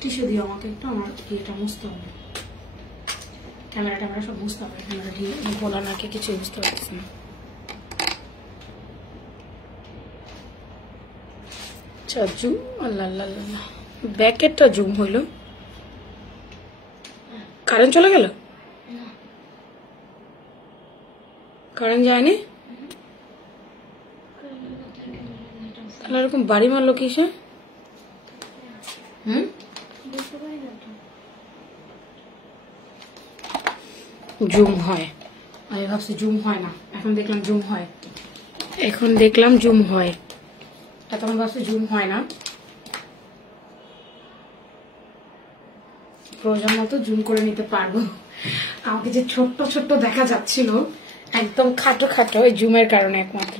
Tissue দিও আমাকে একটু, আমার এটা মুছতে হবে, ক্যামেরা ট্যামেরা সব বুঝতে হবে, ক্যামেরা দিয়ে বলা নাকি কিছুই বুঝতে পারতেছি না। আচ্ছা জুম, আল্লাহ আল্লাহ আল্লাহ, ব্যাকেটটা জুম হইল, কারেন্ট চলে গেল, কারেন্ট যায়নি, তাহলে এরকম বাড়ি মারলো কিসে? জুম হয়, আমি ভাবছি জুম হয় না, এখন দেখলাম জুম হয়, এখন দেখলাম জুম হয়, তখন ভাবছি জুম হয় না। প্রয়োজন মতো জুম করে নিতে পারবো। আমাকে যে ছোট্ট ছোট্ট দেখা যাচ্ছিল, একদম খাটো খাটো, এই জুমের কারণে একমাত্র।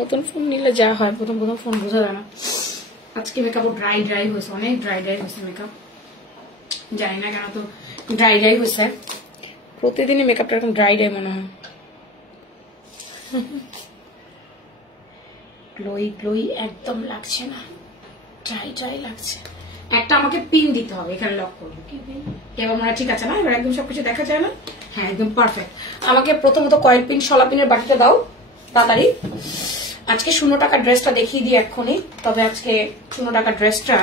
নতুন ফোন নিলে যা হয়, প্রথম প্রথম ফোন বোঝা যায় না। আজকে মেকআপ ড্রাই ড্রাই হয়েছে, অনেক ড্রাই ড্রাই হয়েছে মেকআপ, জানি না কেন তো ড্রাই ড্রাই হয়েছে। প্রতিদিনই মেকআপটা এরকম ড্রাই ড্রাই মনে হয়, গ্লোই গ্লোই একদম লাগছে না, ড্রাই ড্রাই লাগছে। একটা আমাকে পিন দিতে হবে, এখানে লক করবো, এবার মনে হয় ঠিক আছে না, এবার একদম সবকিছু দেখা যায় না। হ্যাঁ একদম পারফেক্ট। আমাকে প্রথমত কয়েল পিন শলা পিনের বাটিতে দাও তাড়াতাড়ি। আজকে 0 টাকার ড্রেসটা দেখিয়ে দিই এক্ষুনি। তবে আজকে 0 টাকার ড্রেসটা,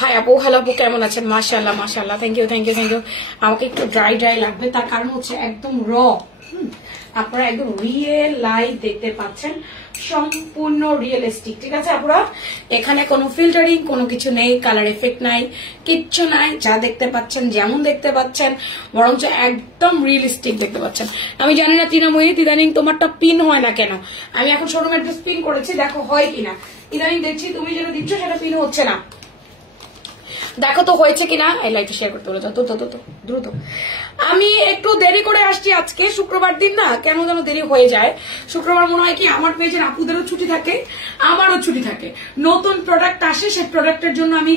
হাই আপু, হ্যালো আপু, কেমন আছেন? মাশাআল্লাহ মাশাআল্লাহ, thank you thank you thank you. আমাকে একটু ড্রাই ড্রাই লাগবে, তার কারণ হচ্ছে একদম র, আপনারা একদম রিয়েল লাইভ দেখতে পাচ্ছেন, সম্পূর্ণ রিয়েলিস্টিক। ঠিক আছে আপুরা, এখানে কোনো ফিল্টারিং কোনো কিছু নেই, কালার এফেক্ট নাই, কিচ্ছু নাই। যা দেখতে পাচ্ছেন যেমন দেখতে পাচ্ছেন, বরঞ্চ একদম রিয়েলিস্টিক দেখতে পাচ্ছেন। আমি জানি না তৃণময়ী, ইদানিং তোমারটা পিন হয় না কেন? আমি এখন শোরুম অ্যাড্রেস পিন করেছি, দেখো হয় কিনা। ইদানিং দেখছি তুমি যেটা দিচ্ছ সেটা পিন হচ্ছে না, দেখো তো হয়েছে কিনা। এই লাইভটা শেয়ার করতে বলো যত দ্রুত। আমি একটু দেরি করে আসছি আজকে, শুক্রবার দিন না, কেন যেন দেরি হয়ে যায়। শুক্রবার মনে হয় কি আমার পেজের আপুদেরও ছুটি থাকে, আমারও ছুটি থাকে। নতুন প্রোডাক্ট আসে, সেই প্রোডাক্টের জন্য আমি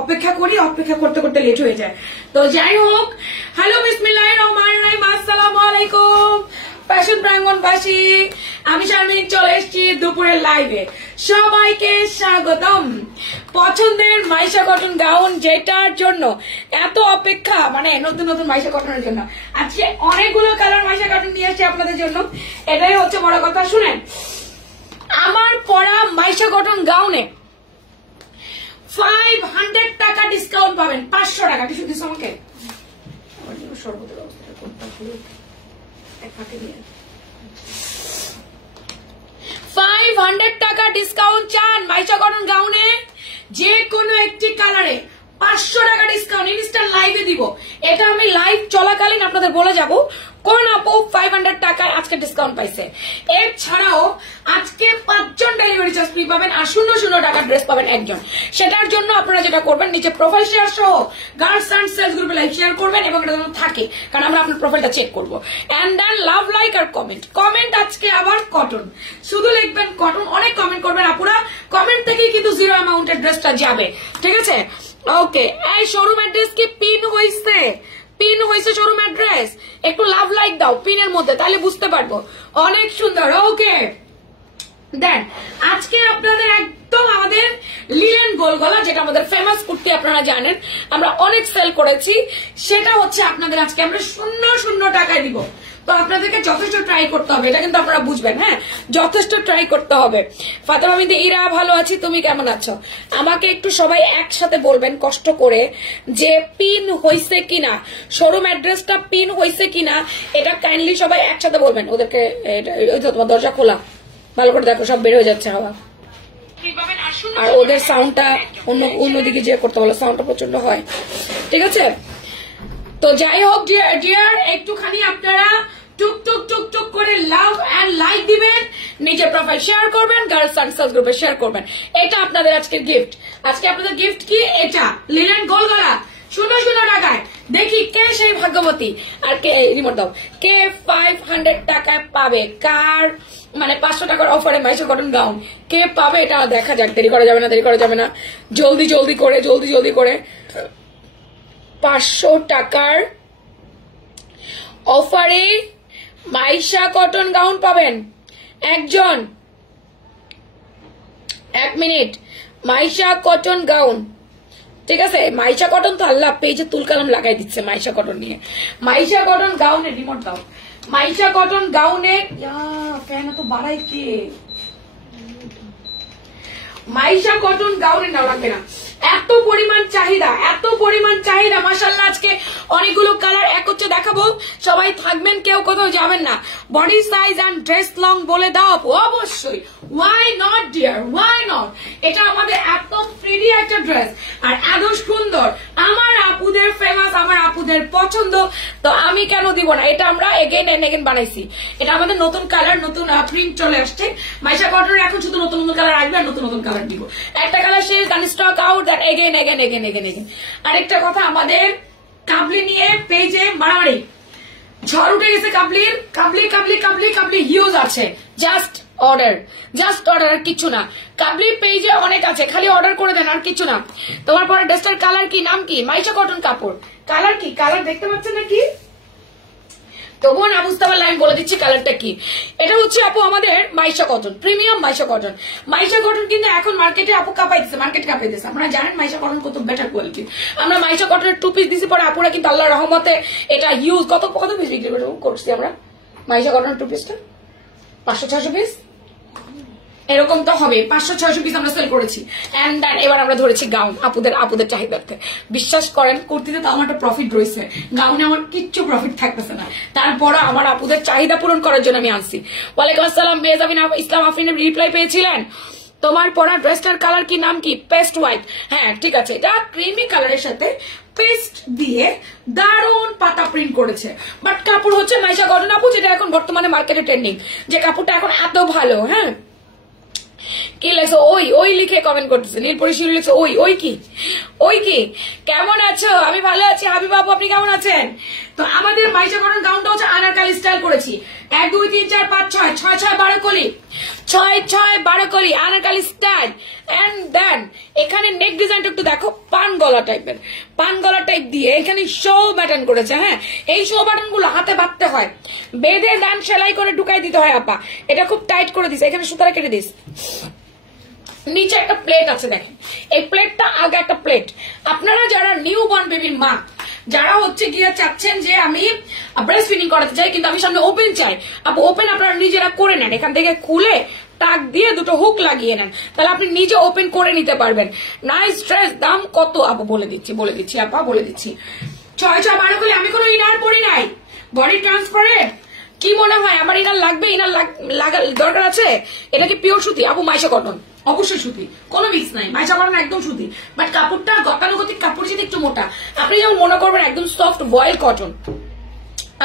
অপেক্ষা করি, অপেক্ষা করতে করতে লেট হয়ে যায়। তো যাই হোক, হ্যালো বিসমিল্লাহির রহমানির রহিম, আসসালামু আলাইকুম ফ্যাশন প্রাঙ্গণবাসী, আমি শারমিন চলে এসেছি দুপুরের লাইভে। সবাইকে স্বাগতম। পছন্দের মাইশা কটন গাউন, যেটার জন্য এত অপেক্ষা, মানে নতুন নতুন মাইশা কটনের জন্য আজকে অনেকগুলো কালার মাইশা কটন নিয়ে আসছি আপনাদের জন্য। এটাই হচ্ছে বড় কথা। শুনেন, আমার পরা মাইশা কটন গাউনে 500 টাকা ডিসকাউন্ট পাবেন, 500 টাকা। টিস্যু দিস আমাকে, আমার জন্য সর্বতের অবস্থাটা করতে হবে। 500 টাকা ডিসকাউন্ট চান মাইশা কটন গাউনে, যে কোনো একটি কালারে 500 টাকা ডিসকাউন্ট ইনস্ট্যান্ট লাইভে দিব। এটা আমি লাইভ চলাকালীন আপনাদের বলে যাব কোন আপু 500 টাকায় আজকে ডিসকাউন্ট পাইছে। এছাড়াও আজকে 5 জন ডেলিভারি চার্জ ফ্রি পাবেন, আর 0 টাকার ড্রেস পাবেন একজন। সেটার জন্য আপনারা যেটা করবেন, নিচে প্রোফাইল শেয়ার সহ গার্লস অ্যান্ড সেলস গ্রুপে লাইভ শেয়ার করবেন, এবং এটা যেন থাকে, কারণ আমরা আপনার প্রোফাইলটা চেক করবো। এন্ড দেন লাভ, লাইক আর কমেন্ট। কমেন্ট আজকে আবার কটন, শুধু লিখবেন কটন। অনেক কমেন্ট করবেন আপুরা, কমেন্ট থেকেই কিন্তু 0 অ্যামাউন্টের ড্রেসটা যাবে। ঠিক আছে, ওকে। এই শোরুম অ্যাড্রেস কি পিন হইছে? পিন হয়েছে শোরুম অ্যাড্রেস? একটু লাভ লাইক দাও পিনের মধ্যে, তাহলে বুঝতে পারবো। অনেক সুন্দর। ওকে দেন, আজকে আপনাদের একদম আমাদের লিলেন গোল গলা, যেটা আমাদের ফেমাস কুর্তি, আপনারা জানেন আমরা অনেক সেল করেছি, সেটা হচ্ছে আপনাদের আজকে আমরা 0 টাকায় দিব। তো আপনাদেরকে যথেষ্ট ট্রাই করতে হবে, এটা কিন্তু আপনারা বুঝবেন। হ্যাঁ, যথেষ্ট ট্রাই করতে হবে। ফাতেমা বিনতে ইরা, ভালো আছি, তুমি কেমন আছো? আমাকে একটু সবাই একসাথে বলবেন কষ্ট করে যে পিন হইছে কিনা, শোরুম অ্যাড্রেসটা পিন হইছে কিনা, এটা কাইন্ডলি সবাই একসাথে বলবেন। ওদেরকে তোমার দরজা খোলা, ভালো করে দেখো, সব বের হয়ে যাচ্ছে হাওয়া। আর ওদের সাউন্ডটা অন্যদিকে যে করতে বলো, সাউন্ডটা প্রচন্ড হয়। ঠিক আছে, তো যাই হোক ডিয়ার, একটুখানি আপনারা টুক টুক টুক টুক করে লাভ এন্ড লাইক দিবেন, নিজের প্রোফাইল শেয়ার করবেন, গার্লস অ্যান্ড সেলস গ্রুপে শেয়ার করবেন। এটা আপনাদের আজকের গিফট। আজকে আপনাদের গিফট কি? এটা লিলেন গোল গলা 0 টাকায়। দেখি কে সেই ভাগ্যবতী, আর কে, রিমোট দাও, কে 500 টাকায় পাবে, কার মানে 500 টাকার অফারে মাইশা কটন গাউন কে পাবে, এটা দেখা যাক। দেরি করা যাবে না, দেরি করা যাবে না, জলদি জলদি করে, জলদি জলদি করে 500 টাকার অফারে মাইশা কটন গাউন পাবেন একজন। 1 মিনিট, মাইশা কটন গাউন, ঠিক আছে? মাইশা কটন তো আল্লাহ পেজে তুল কালাম লাগাই দিচ্ছে মাইশা কটন নিয়ে। মাইশা কটন গাউনে রিমোট দাও। মাইশা কটন গাউনে ফ্যান তো বাড়াই কে? মাইশা কটন গাউনে নাও, লাগবে না। এত পরিমাণ চাহিদা মাশাআল্লাহ। আজকে অনেকগুলো কালার এক হচ্ছে দেখাবো, সবাই থাকবেন, কেউ কোথাও যাবেন না। Body size and dress long বলে দাও আপু। অবশ্যই, why not dear, why not. এটা আমাদের এত ফ্রিডি একটা ড্রেস আর এত সুন্দর, আমার আপুদের ফেমাস, আমার আপুদের পছন্দ, তো আমি কেন দিব না? এটা আমরা এগেন এন্ড এগেন বানাইছি। এটা আমাদের নতুন কালার, নতুন প্রিন্ট চলে আসছে। মাইশা কটনের এখন শুধু নতুন নতুন কালার আসবে আর নতুন নতুন কালার দিব। একটা কালার শেষ, then stock out, then again again again again again. আরেকটা কথা, আমাদের কাবলি নিয়ে পেজে মারামারি, ঝড় উঠে গেছে কাবলির। কাবলি হিউজ আছে। জাস্ট অর্ডার আর কিছু না। কাবলি পেজে অনেক আছে, খালি অর্ডার করে দেন আর কিছু না। তোমার পরে ড্রেসটার কালার কি, নাম কি? মাইশা কটন কাপড়। কালার কি? কালার দেখতে পাচ্ছেন নাকি? তবুও না বুঝতে পারলে আমি বলে দিচ্ছি কালারটা কি। এটা হচ্ছে আপু আমাদের Maisha cotton, premium Maisha cotton. Maisha cotton কিন্তু এখন মার্কেটে আপু কাঁপাইতেছে, মার্কেট কাঁপাইতেছে। আপনারা জানেন মাইশা কটন কত বেটার কোয়ালিটি। আমরা মাইশা কটনের 2 পিস দিছি, পরে আপুরা কিন্তু আল্লাহর রহমতে এটা হিউজ কত পিস বিক্রি করছি আমরা। মাইশা কটনের 2 পিসটা 500-600 পিস এরকম তো হবে, 500-600 পিস আমরা সেল করেছি। এন্ড দেন এবার আমরা ধরেছি গাউন, আপুদের চাহিদার্থে। বিশ্বাস করেন কুর্তিতে তো আমার একটা প্রফিট রয়েছে, গাউনে আমার কিচ্ছু প্রফিট থাকতেছে না। তারপরে আমার আপুদের চাহিদা পূরণ করার জন্য আমি আনছি। ওয়ালাইকুম আসসালাম মেহজাবিন ইসলাম আফরিনের রিপ্লাই পেয়েছিলেন। তোমার পরা ড্রেসটার কালার কি, নাম কি? Paste white. হ্যাঁ ঠিক আছে, এটা ক্রিমি কালারের সাথে পেস্ট দিয়ে দারুণ পাতা প্রিন্ট করেছে। বাট কাপড় হচ্ছে মাইশা কটন আপু, যেটা এখন বর্তমানে মার্কেটে ট্রেন্ডিং, যে কাপড়টা এখন এত ভালো। হ্যাঁ, কি লেখছো? ওই লিখে কমেন্ট করতেছে। নীলপরি শিরু লিখছো ওই কি। কেমন আছো? আমি ভালো আছি। হাবিব বাবু আপনি কেমন আছেন? তো আমাদের মাইশা কটন গাউনটা হচ্ছে আনারকালি স্টাইল করেছি। 1 2 3 4 5 6 6 6 12 কলি, 6 6 12 কলি আনারকালি স্টাইল। এন্ড দেন এখানে নেক ডিজাইনটা একটু দেখো, পান গলা টাইপ দিয়ে এখানে শো বাটন করেছে। হ্যাঁ, এই শো বাটন গুলো হাতে বাঁধতে হয়, বেঁধে দেন সেলাই করে ঢুকাই দিতে হয় আপা। এটা খুব টাইট করে দিছে, এখানে সুতারা কেটে দিস। নিচে একটা প্লেট আছে, দেখেন এই প্লেটটা আগে একটা প্লেট। আপনারা যারা নিউ বর্ন বেবির মা, যারা হচ্ছে গিয়ে চাচ্ছেন যে আমি ব্রেস্ট ফিডিং করাতে চাই কিন্তু আমি সামনে ওপেন চাই, আপু ওপেন আপনারা নিজেরা করে নেন। এখান থেকে খুলে টাক দিয়ে 2টো হুক লাগিয়ে নেন, তাহলে আপনি নিজে ওপেন করে নিতে পারবেন। Nice dress. দাম কত আপু? বলে দিচ্ছি আপা, বলে দিচ্ছি। 6 6 12 করে। আমি কোনো ইনার পরি নাই, বডি ট্রান্সপারেন্ট। কি মনে হয় আমার ইনার লাগবে? ইনার লাগার দরকার আছে? এটা কি পিওর সুতি আপু? মাইশা কটন অবশ্যই সুতি, কোনো মিক্স নাই। মাইশা কটন একদম সুতি, বাট কাপড়টা গতানুগতিক কাপড় যদি একটু মোটা। আপনি যেমন মনে করবেন একদম সফট বয়েল কটন,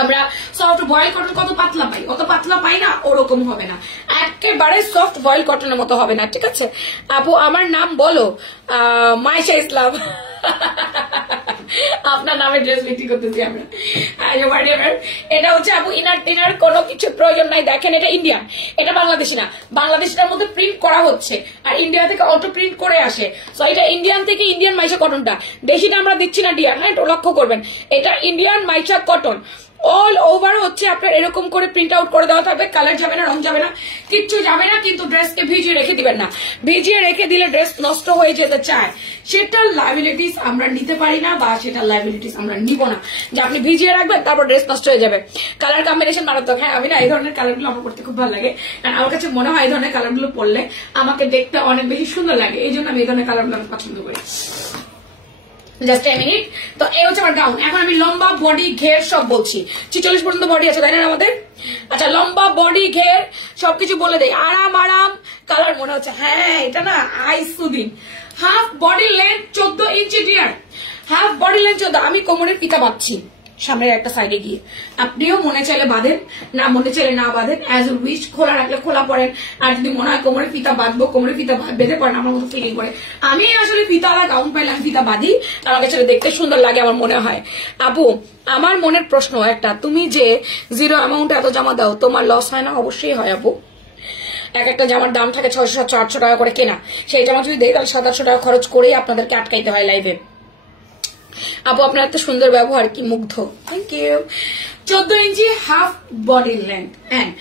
আমরা সফট বয়েল কটন কত পাতলা পাই, অত পাতলা পাই না, ওরকম হবে না, একেবারে সফট বয়েল কটনের মতো হবে না। ঠিক আছে আপু, আমার নাম বলো। মাইশা ইসলাম। আপনার নামে ড্রেস বিক্রি করতেছি আমরা। এটা হচ্ছে আপু ইনার কোনো কিছু প্রয়োজন নাই। দেখেন এটা ইন্ডিয়ান, এটা বাংলাদেশি না। বাংলাদেশটার মধ্যে প্রিন্ট করা হচ্ছে আর ইন্ডিয়া থেকে অটো প্রিন্ট করে আসে। সো এটা ইন্ডিয়ান থেকে ইন্ডিয়ান মাইশা কটনটা, দেশিটা আমরা দিচ্ছি না ডিয়ার। হ্যাঁ, লক্ষ্য করবেন এটা Indian Maisha cotton. All over হচ্ছে আপনার এরকম করে প্রিন্ট আউট করে দেওয়া থাকবে। কালার যাবে না, রং যাবে না, কিচ্ছু যাবে না। কিন্তু ড্রেসকে ভিজিয়ে রেখে দিবেন না। ভিজিয়ে রেখে দিলে ড্রেস নষ্ট হয়ে যেতে চায়, সেটার লাইবিলিটিস আমরা নিতে পারি না, বা সেটার লাইবিলিটিস আমরা নিব না যে আপনি ভিজিয়ে রাখবেন তারপর ড্রেস নষ্ট হয়ে যাবে। কালার কম্বিনেশন মারাত্মক। হ্যাঁ, আমি না এই ধরনের কালারগুলো আমার পড়তে খুব ভালো লাগে। আমার কাছে মনে হয় এই ধরনের কালারগুলো পরলে আমাকে দেখতে অনেক বেশি সুন্দর লাগে, এই জন্য আমি এই ধরনের কালারগুলো আমি পছন্দ করি। Just a minute. তো এই হচ্ছে আমার গাউন। এখন আমি লম্বা বডি ঘের সব বলছি। 46 পর্যন্ত বডি আছে, তাই না আমাদের? আচ্ছা, লম্বা বডি ঘের সবকিছু বলে দেয়। আরাম কালার মনে হচ্ছে। হ্যাঁ, এটা না আইসুদিন। হাফ বডি লেন্থ 14 ইঞ্চি ডিয়ার, হাফ বডি লেন্থ 14। আমি কোমরের ফিতা বাঁধছি সামনের একটা সাইডে গিয়ে, আপনিও মনে চাইলে বাঁধেন, না মনে চাইলে না বাঁধেন, অ্যাজ ইউ উইশ। খোলা রাখলে খোলা পড়েন, আর যদি মনে হয় কোমরে ফিতা বাঁধবো, কোমরে ফিতা বেঁধে পড়েন, আমার মতো ফিলিং করে। আমি আসলে ফিতাওয়ালা গাউন পাইলে আমি ফিতা বাঁধি, আমার কাছে দেখতে সুন্দর লাগে আমার মনে হয়। আপু, আমার মনের প্রশ্ন একটা, তুমি যে 0 অ্যামাউন্টে এত জামা দাও, তোমার লস হয় না? অবশ্যই হয় আপু। একটা জামার দাম থাকে 600 700 800 টাকা করে কেনা, সেই জামা যদি দেয় তাহলে 700 টাকা খরচ করেই আপনাদেরকে আটকাইতে হয় লাইভে। আপু আপনার এত সুন্দর ব্যবহার, কি মুগ্ধ। Thank you. 14 inch half body length and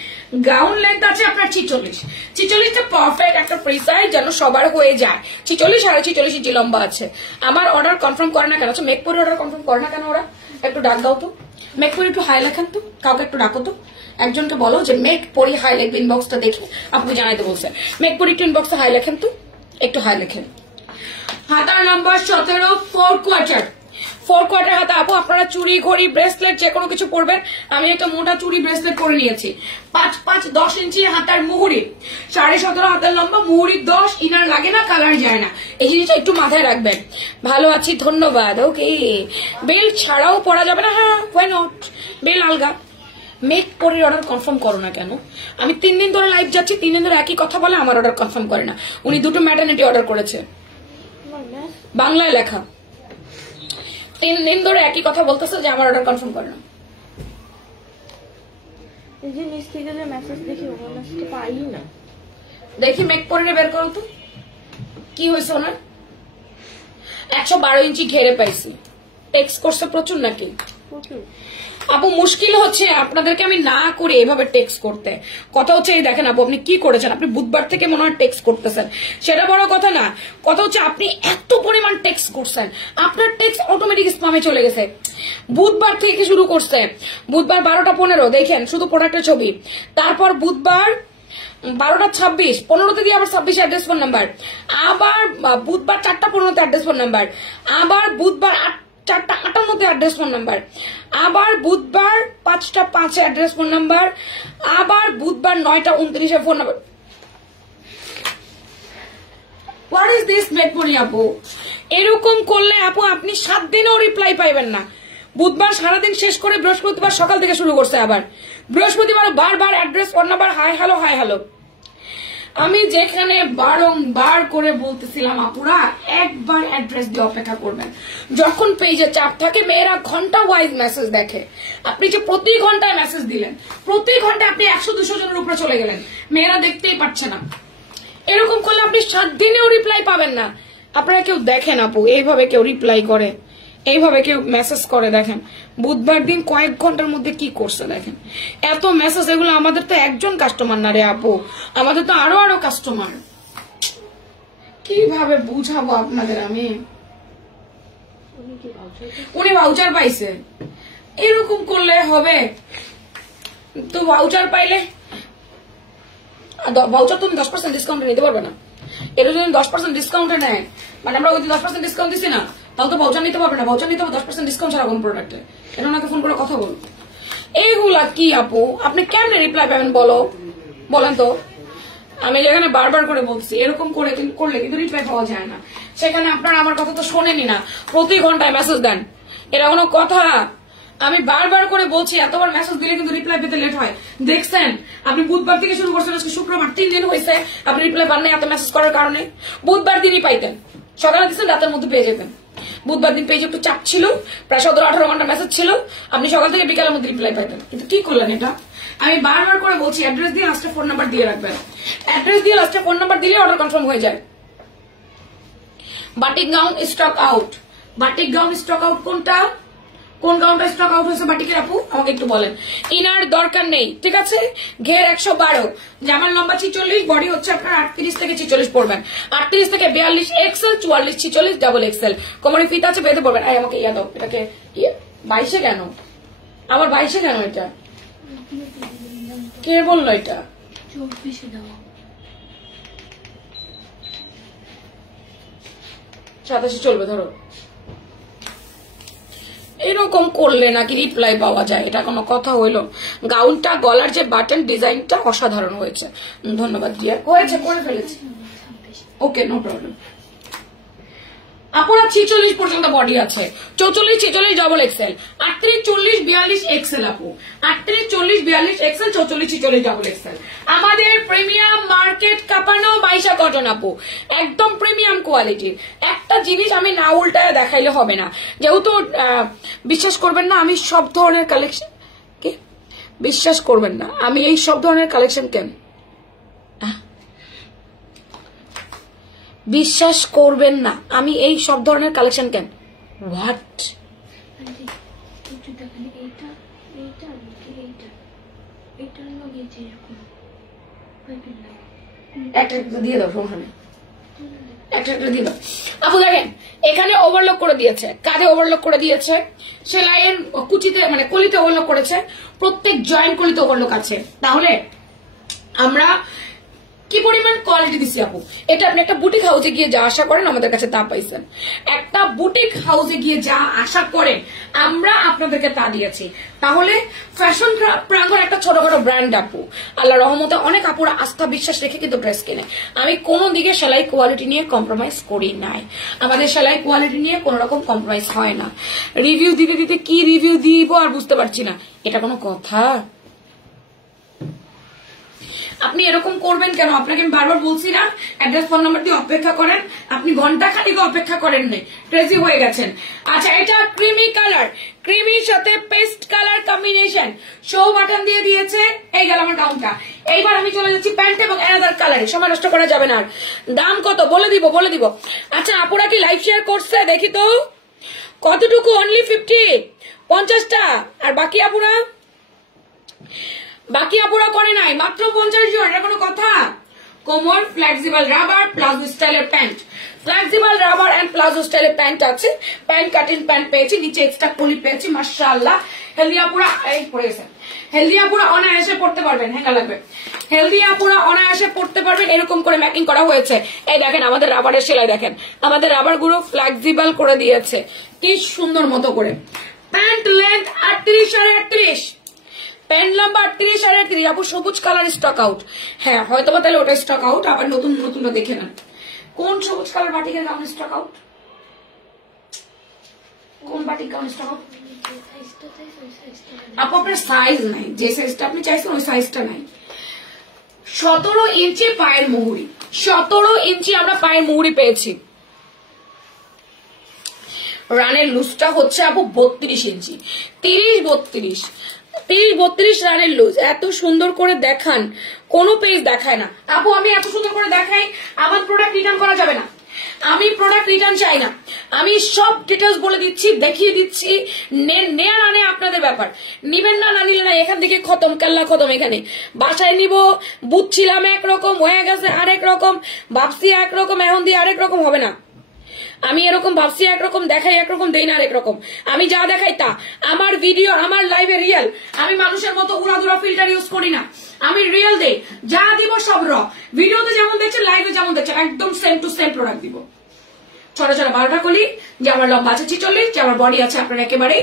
gown length আছে আপনার 46টা পারফেক্ট একটা প্রিসাইজ যেন সবার হয়ে যায়। 46 ইঞ্চি লম্বা আছে। আমার অর্ডার কনফার্ম করে না কেন? আচ্ছা মেক করে অর্ডার কনফার্ম করে না কেন ওরা? একটু ডাক দাও তো, মেক করে একটু হাই লেখেন তো, কাউকে একটু ডাকো তো, একজনকে বলো যে মেক পরি হাই লেখবে। ইনবক্সটা দেখে আপনি জানাইতে বলছেন, মেক পরি একটু ইনবক্সে হাই লেখেন তো, একটু হাই লেখেন। হাতার নাম্বার 17 4 কোয়ার্টার হাতা। আপু আপনারা চুড়ি ঘড়ি ব্রেসলেট যে কোনো কিছু পরবেন। আমি একটা মোটা চুড়ি ব্রেসলেট পরে নিয়েছি। 5 ইঞ্চি হাতার মুহুরি, 17.5 হাতের লম্বা, মুহুরি 10, ইনার লাগে না, কালার যায় না। এই জিনিসটা একটু মাথায় রাখবেন। ভালো আছি, ধন্যবাদ। ওকে, বেল ছাড়াও পরা যাবে না? হ্যাঁ, ওয়াই নট, বেল আলগা। মেক পরের অর্ডার কনফার্ম করো না কেন? আমি 3 দিন ধরে লাইভ যাচ্ছি, 3 দিন ধরে একই কথা বলে, আমার অর্ডার কনফার্ম করে না। উনি 2টো ম্যাটারনিটি অর্ডার করেছে, বাংলায় লেখা। 3 দিন ধরে একই কথা বলতেছে যে আমার অর্ডার কনফার্ম করে না। এই যে নিচ থেকে যে মেসেজ দেখি ওগুলো মেসেজ পাই না। দেখি মেক পরে বের করো তো, কি হয়েছে ওনার? 112 ইঞ্চি ঘেরে পাইছি। টেক্সট করছে প্রচুর নাকি? আপু মুশকিল হচ্ছে আপনাদেরকে আমি না করে এভাবে টেক্সট করতে। কথা হচ্ছে এই দেখেন আপু, আপনি কি করেছেন, আপনি বুধবার থেকে মনে হয় টেক্সট করতেছেন, সেটা বড় কথা না। কথা হচ্ছে আপনি এত পরিমাণ টেক্সট করছেন, আপনার টেক্সট অটোমেটিক স্প্যামে চলে গেছে। বুধবার থেকে শুরু করছে, বুধবার 12টা 15 দেখেন শুধু প্রোডাক্টের ছবি। তারপর বুধবার 12টা 26, 15তে দিয়ে আবার 26 অ্যাড্রেস ফোন নাম্বার, আবার বুধবার 4টা 15তে অ্যাড্রেস ফোন নাম্বার, আবার বুধবার 4টা 58 অ্যাড্রেস ফোন নাম্বার, আবার বুধবার 5টা 5 অ্যাড্রেস ফোন নাম্বার, আবার বুধবার 9টা 29 phone number. What is this make পরি আপু? এরকম করলে আপু আপনি 7 দিনেও রিপ্লাই পাইবেন না। বুধবার সারাদিন শেষ করে বৃহস্পতিবার সকাল থেকে শুরু করছে, আবার বৃহস্পতিবার বারবার address phone number, hi hello. আমি যেখানে বারংবার করে বলতেছিলাম আপুরা একবার অ্যাড্রেস দিয়ে অপেক্ষা করবেন। যখন পেজে চাপ থাকে মেয়েরা ঘন্টা ওয়াইজ মেসেজ দেখে। আপনি যে প্রতি ঘন্টায় মেসেজ দিলেন, প্রতি ঘন্টায় আপনি 100-200 জনের উপরে চলে গেলেন, মেয়েরা দেখতেই পাচ্ছে না। এরকম করলে আপনি 7 দিনেও রিপ্লাই পাবেন না। আপনারা কেউ দেখেন আপু এইভাবে কেউ রিপ্লাই করে, এইভাবে কেউ মেসেজ করে? দেখেন বুধবার দিন কয়েক ঘন্টার মধ্যে কি করছে দেখেন। এত মেসেজ, এগুলো আমাদের তো একজন কাস্টমার না রে আপু, আমাদের তো আরো কাস্টমার। কিভাবে বুঝাবো আপনাদের আমি? উনি ভাউচার পাইছে, এরকম করলে হবে? তো ভাউচার পাইলে ভাউচার তুমি 10% ডিসকাউন্টে নিতে পারবে না। এটা যদি 10% ডিসকাউন্টে নেয়, মানে আমরা ওই 10% ডিসকাউন্ট দিচ্ছি না, তাও তো ভাউচার নিতে পারবে না। ভাউচার নিতে হবে 10% ডিসকাউন্ট ছাড়া কোন প্রোডাক্টে। এটা ওনাকে ফোন করে কথা বল। এইগুলা কি আপু, আপনি কেমনে রিপ্লাই পাবেন বলেন তো? আমি যেখানে বারবার করে বলছি এরকম করলে কিন্তু রিপ্লাই পাওয়া যায় না। সেখানে আপনারা আমার কথা তো শোনেনি না, প্রতি ঘন্টায় মেসেজ দেন, এটা কোনো কথা? আমি বারবার করে বলছি এতবার মেসেজ দিলে কিন্তু রিপ্লাই পেতে লেট হয়। দেখছেন আপনি বুধবার থেকে শুরু করছেন, আজকে শুক্রবার, 3 দিন হয়েছে আপনি রিপ্লাই পান না এত মেসেজ করার কারণে। বুধবার দিনই পাইতেন, সকালে দিচ্ছেন রাতের মধ্যে পেয়ে যেতেন। বুধবার দিন পেজে একটু চাপ ছিল, প্রায় 17-18 ঘন্টা মেসেজ ছিল, আপনি সকাল থেকে বিকালের মধ্যে রিপ্লাই পাইতেন। কিন্তু কি করলেন এটা? আমি বারবার করে বলছি অ্যাড্রেস দিয়ে লাস্টে ফোন নাম্বার দিয়ে রাখবেন। অ্যাড্রেস দিয়ে লাস্টে ফোন নাম্বার দিলে অর্ডার কনফার্ম হয়ে যায়। Batik gown stock out. Batik gown stock out কোনটা? কোন গাউনটা স্টক আউট হয়েছে বাটিকের আপু আমাকে একটু বলেন। ইনার দরকার নেই, ঠিক আছে? ঘের 112, জামার লম্বা 46, বডি হচ্ছে আপনার 38 থেকে 46 পড়বেন। 38 থেকে 42 এক্সেল, 44 46 ডাবল এক্সেল। কোমরে ফিতা আছে, বেঁধে পড়বেন। আমাকে ইয়া দাও, এটাকে 22 কেন? আমার 22 কেন? এটা কে বললো? এটা 24 দাও, 27 চলবে ধরো। এরকম করলে নাকি রিপ্লাই পাওয়া যায়? এটা কোনো কথা হইলো? গাউনটা গলার যে বাটন ডিজাইনটা অসাধারণ হয়েছে, ধন্যবাদ দিয়া। হয়েছে, করে ফেলেছি, ওকে নো প্রবলেম। আপনার 46 পর্যন্ত বডি আছে, 44 46 ডাবল এক্সেল, 38 40 42 এক্সেল আপু, 38 40 42 এক্সেল, 44 46 ডাবল এক্সেল। আমাদের প্রিমিয়াম মার্কেট কাঁপানো বাইশা কটন আপু, একদম প্রিমিয়াম কোয়ালিটির। একটা জিনিস আমি না উল্টায় দেখাইলে হবে না, যেহেতু বিশ্বাস করবেন না আমি সব ধরনের কালেকশন কে বিশ্বাস করবেন না আমি এই সব ধরনের কালেকশন কেন বিশ্বাস করবেন না আমি এই সব ধরনের কালেকশন কেন? হোয়াট? একটা দিয়ে দাও, সমস্যা নেই, একটা দিয়ে দাও। আপু দেখেন এখানে ওভারলক করে দিয়েছে, কাঁধে ওভারলক করে দিয়েছে, সেলাইয়ের কুচিতে মানে কলিতে ওভারলক করেছে, প্রত্যেক জয়েন্ট কলিতে ওভারলক আছে। তাহলে আমরা কি পরিমাণ কোয়ালিটি দিচ্ছি আপু, এটা আপনি একটা বুটিক হাউসে গিয়ে যা আশা করেন আমাদের কাছে তা পাইছেন। একটা বুটিক হাউসে গিয়ে যা আশা করেন আমরা আপনাদেরকে তা দিয়েছি। তাহলে ফ্যাশন প্রাঙ্গণ একটা ছোটখাটো ব্র্যান্ড আপু, আল্লাহ রহমতে অনেক আপুরা আস্থা বিশ্বাস রেখে কিন্তু ড্রেস কিনে। আমি কোনো দিকে সেলাই কোয়ালিটি নিয়ে কম্প্রোমাইজ করি নাই, আমাদের সেলাই কোয়ালিটি নিয়ে কোনো রকম কম্প্রোমাইজ হয় না। রিভিউ দিতে দিতে কি রিভিউ দিব আর বুঝতে পারছি না, এটা কোনো কথা? আপনি এরকম করবেন কেন? আপনাকে আমি বারবার বলছি না অ্যাড্রেস ফোন নাম্বার দিয়ে অপেক্ষা করেন, আপনি ঘন্টা খানিক অপেক্ষা করেন নাই, ক্রেজি হয়ে গেছেন। আচ্ছা এটা ক্রিমি কালার, ক্রিমির সাথে paste colour combination, show button দিয়ে দিয়েছে। এই গেল আমার গাউনটা। এইবার আমি চলে যাচ্ছি প্যান্ট এবং অ্যানাদার কালারে, সময় নষ্ট করা যাবে না। আর দাম কত বলে দিব, বলে দিব। আচ্ছা আপুরা কি লাইভ শেয়ার করছে দেখি তো কতটুকু? অনলি 50টা। আর বাকি আপুরা করে নাই, মাত্র 50 জন। এটা কোনো কথা? কোমর ফ্লেক্সিবল রাবার প্লাজো স্টাইলের pant, flexible rubber and palazzo স্টাইলের প্যান্ট আছে। প্যান্ট কাটিং প্যান্ট পেয়েছি, নিচে এক্সট্রা পলি পেয়েছি। মাশাআল্লাহ হেলদি আপুরা এই পড়েছে, হেলদি আপুরা অনায়াসে পড়তে পারবেন, হ্যাঁ লাগবে। হেলদি আপুরা অনায়াসে পড়তে পারবেন, এরকম করে ম্যাকিং করা হয়েছে। এই দেখেন আমাদের রাবারের সেলাই, দেখেন আমাদের রাবার গুলো ফ্লেক্সিবল করে দিয়েছে কি সুন্দর মতো করে। প্যান্ট লেন্থ 38.38, প্যান্ট লম্বা 38.38। আপু সবুজ কালার স্টক আউট, হ্যাঁ হয়তো বা তাহলে ওটা স্টক আউট, আবার নতুন নতুনটা দেখে নেন। কোন সবুজ কালার বাটিকের গাউন স্টক আউট? কোন বাটিক গাউন স্টক আউট? আপু আপনার সাইজ নাই, যে সাইজটা আপনি চাইছেন ওই সাইজটা নাই। 17 ইঞ্চি পায়ের মুহুরি, 17 ইঞ্চি আমরা পায়ের মুহুরি পেয়েছি। রানের লুজটা হচ্ছে আপু 32 ইঞ্চি, 30-32 রানের লুজ। এত সুন্দর করে দেখান, কোনো পেজ দেখায় না আপু। আমি এত সুন্দর করে দেখাই, আমার প্রোডাক্ট রিটার্ন করা যাবে না, আমি প্রোডাক্ট রিটার্ন চাই না। আমি সব ডিটেলস বলে দিচ্ছি, দেখিয়ে দিচ্ছি। নেয়া না নেয়া আপনাদের ব্যাপার, নিবেন না না নিলে না, এখান থেকে খতম, কাল্লা খতম। এখানে বাসায় নিব, বুঝছিলাম একরকম, হয়ে গেছে আরেক রকম, ভাবছি একরকম, এখন দিয়ে আরেক রকম হবে না। আমি এরকম ভাবছি একরকম, দেখাই একরকম, দেই না আরেক রকম। আমি যা দেখাই তা আমার ভিডিও, আমার লাইভে রিয়েল। আমি মানুষের মতো উড়াদুরা ফিল্টার ইউজ করি না, আমি রিয়েল দেই। যা দিব সব র, ভিডিওতে যেমন দেখছেন লাইভে যেমন দেখছেন একদম সেম টু সেম প্রোডাক্ট দিব। ছোট ছোট 12টা কলি, যে আমার লম্বা আছে 46, যে আমার বডি আছে আপনার একেবারে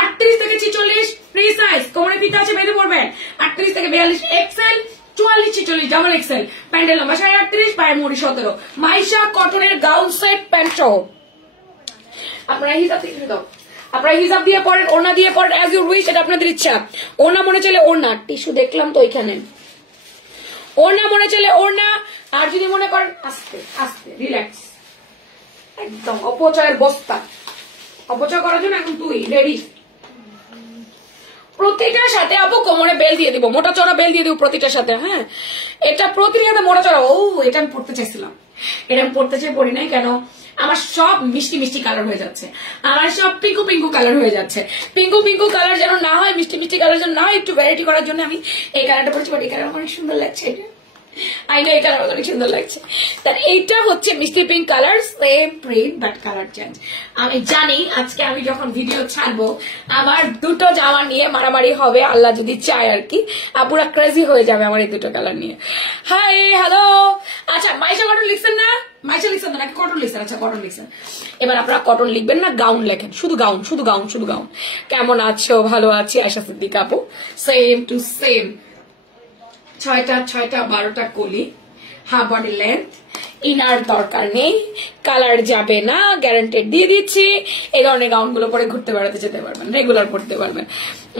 38 থেকে 46 ফ্রি সাইজ, কোমরে ফিতা আছে বেঁধে পড়বেন। 38 থেকে 42 এক্সেল, 44-46 ডাবল এক্সেল, প্যান্টের লম্বা 38.5, পায়ের মুড়ি 17। মাইশা কটনের গাউন সেট প্যান্ট সহ। আপনারা হিসাব দিয়ে দাও, আপনারা হিসাব দিয়ে পড়েন, ওড়না দিয়ে পড়েন, অ্যাজ ইউ উইশ, এটা আপনাদের ইচ্ছা। ওড়না মনে চলে ওড়না, টিস্যু দেখলাম তো ওইখানে, ওড়না মনে চলে ওড়না। আর যদি মনে করেন আস্তে আস্তে রিল্যাক্স, একদম অপচয়ের বস্তা, অপচয় করার জন্য এখন তুই রেডি। প্রতিটার সাথে আপু কোমরে বেল দিয়ে দিব, মোটা চড়া বেল দিয়ে দিব প্রতিটার সাথে। হ্যাঁ এটা প্রতিটার সাথে মোটা চড়া। ও এটা আমি পড়তে চাইছিলাম, এটা আমি পড়তে চাই, পড়ি নাই কেন? আমার সব মিষ্টি মিষ্টি কালার হয়ে যাচ্ছে, আমার সব পিঙ্কু পিঙ্কু কালার হয়ে যাচ্ছে। পিঙ্কু পিঙ্কু কালার যেন না হয়, মিষ্টি মিষ্টি কালার যেন না হয়, একটু ভ্যারাইটি করার জন্য আমি এই কালারটা পড়ছি। বাট এই কালার অনেক সুন্দর লাগছে, এটা আইনা এই কালার অনেক সুন্দর লাগছে। তার এইটা হচ্ছে মিষ্টি pink colour, same print but colour change. আমি জানি আজকে আমি যখন ভিডিও ছাড়বো আমার দুটো জামা নিয়ে মারামারি হবে, আল্লাহ যদি চায় আর কি। আপুরা ক্রেজি হয়ে যাবে আমার এই দুটো কালার নিয়ে। হাই হ্যালো, আচ্ছা মাইশা কটন লিখছেন না? মাইশা লিখছেন না নাকি কটন লিখছেন? আচ্ছা কটন লিখছেন। এবার আপনারা কটন লিখবেন না, গাউন লেখেন, শুধু গাউন, শুধু গাউন, শুধু গাউন। কেমন আছো? ভালো আছি, আয়শা সিদ্দিকা আপু। সেম টু সেম, 6টা 12টা কলি, হাফ বডি লেন্থ, ইনার দরকার নেই, কালার যাবে না, গ্যারান্টেড দিয়ে দিচ্ছি। এই ধরনের গাউন গুলো পরে ঘুরতে বেড়াতে যেতে পারবেন, রেগুলার পড়তে পারবেন।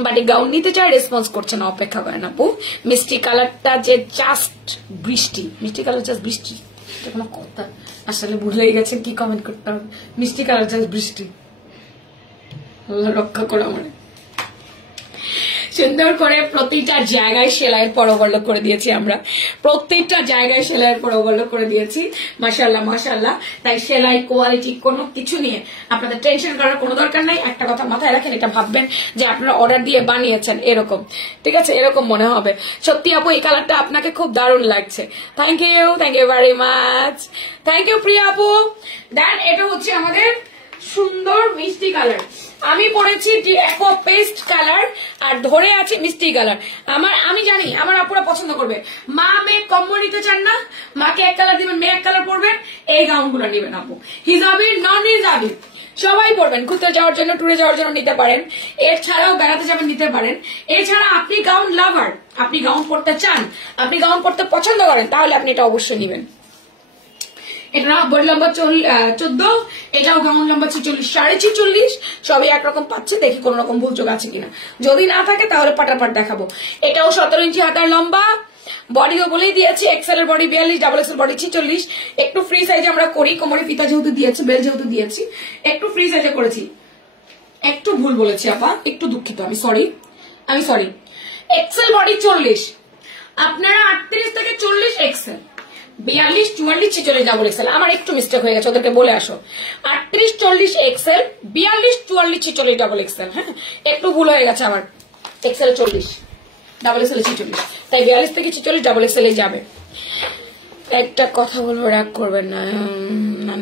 বাট এই গাউন নিতে চাই, রেসপন্স করছে না, অপেক্ষা করেন আপু। মিষ্টি কালারটা যে জাস্ট বৃষ্টি, মিষ্টি কালার জাস্ট বৃষ্টি, এটা কোনো কথা? আসলে ভুলেই গেছেন কি কমেন্ট করতে হবে। মিষ্টি কালার জাস্ট বৃষ্টি, রক্ষা করো আমার। সুন্দর করে প্রতিটা জায়গায় সেলাইয়ের পর ওভারলোক করে দিয়েছি আমরা, প্রত্যেকটা জায়গায় সেলাইয়ের পর ওভারলোক করে দিয়েছি। মাশাআল্লাহ মাশাআল্লাহ। তাই সেলাই কোয়ালিটি কোনো কিছু নিয়ে আপনাদের টেনশন করার কোনো দরকার নাই। একটা কথা মাথায় রাখেন, এটা ভাববেন যে আপনারা অর্ডার দিয়ে বানিয়েছেন এরকম, ঠিক আছে, এরকম মনে হবে। সত্যি আপু এই কালারটা আপনাকে খুব দারুণ লাগছে। Thank you very much, thank you Priya আপু। দেন এটা হচ্ছে আমাদের সুন্দর মিষ্টি কালার, আমি পরেছি একো পেস্ট কালার আর ধরে আছে মিষ্টি কালার। আমি জানি আমার আপুরা পছন্দ করবে। মা মেয়ে কম্বো নিতে চান না, মাকে এক কালার দিবেন, মেয়ে এক কালার পরবেন, এই গাউন গুলো নিবেন আপু। হিজাবি নন হিজাবি সবাই পরবেন, ঘুরতে যাওয়ার জন্য ট্যুরে যাওয়ার জন্য নিতে পারেন, এছাড়াও বেড়াতে যাবেন নিতে পারেন। এছাড়া আপনি গাউন লাভার, আপনি গাউন পরতে চান, আপনি গাউন পরতে পছন্দ করেন, তাহলে আপনি এটা অবশ্যই নিবেন। এটা বডি লম্বা 14, এটাও গাউন লম্বা 46, 46.5, সবই একরকম পাচ্ছে। দেখি কোন রকম ভুলচোক আছে কিনা, যদি না থাকে তাহলে পাটাপাট দেখাবো। এটাও 17 ইঞ্চি হাতার লম্বা, বডিও বলেই দিয়েছি এক্সেল এর বডি 42, ডাবল এক্সেল বডি 46। একটু ফ্রি সাইজে আমরা করি, কোমরে ফিতা যেহেতু দিয়েছি, বেল যেহেতু দিয়েছি, একটু ফ্রি সাইজে করেছি। একটু ভুল বলেছি আপা, একটু দুঃখিত, আমি সরি। এক্সেল বডি 40, আপনারা 38 থেকে 40 এক্সেল, 42, 44, 46 ডাবল এক্সেল। আমার একটু মিস্টেক হয়ে গেছে, ওদেরকে বলে আসো। 38, 40 এক্সেল, 42, 44, 46 ডাবল এক্সেল। হ্যাঁ, একটু ভুল হয়ে গেছে আমার। এক্সেল 40, ডাবল এক্সেল 46, তাই 42 থেকে 46 ডাবল এক্সেল যাবে। একটা কথা বলবো, রাগ করবেন না।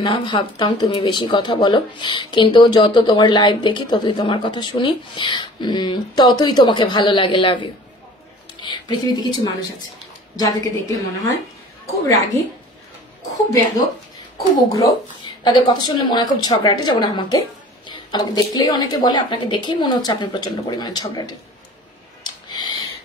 না, ভাবতাম তুমি বেশি কথা বলো, কিন্তু যত তোমার লাইভ দেখি ততই তোমার কথা শুনি, ততই তোমাকে ভালো লাগে। Love you. পৃথিবীতে কিছু মানুষ আছে যাদেরকে দেখলে মনে হয় খুব রাগী, খুব বেয়াদব, খুব উগ্র, তাদের কথা শুনলে মনে হয় খুব ঝগড়াটে। যেমন আমাকে দেখলেই অনেকে বলে আপনাকে দেখেই মনে হচ্ছে আপনি প্রচন্ড পরিমাণে ঝগড়াটে।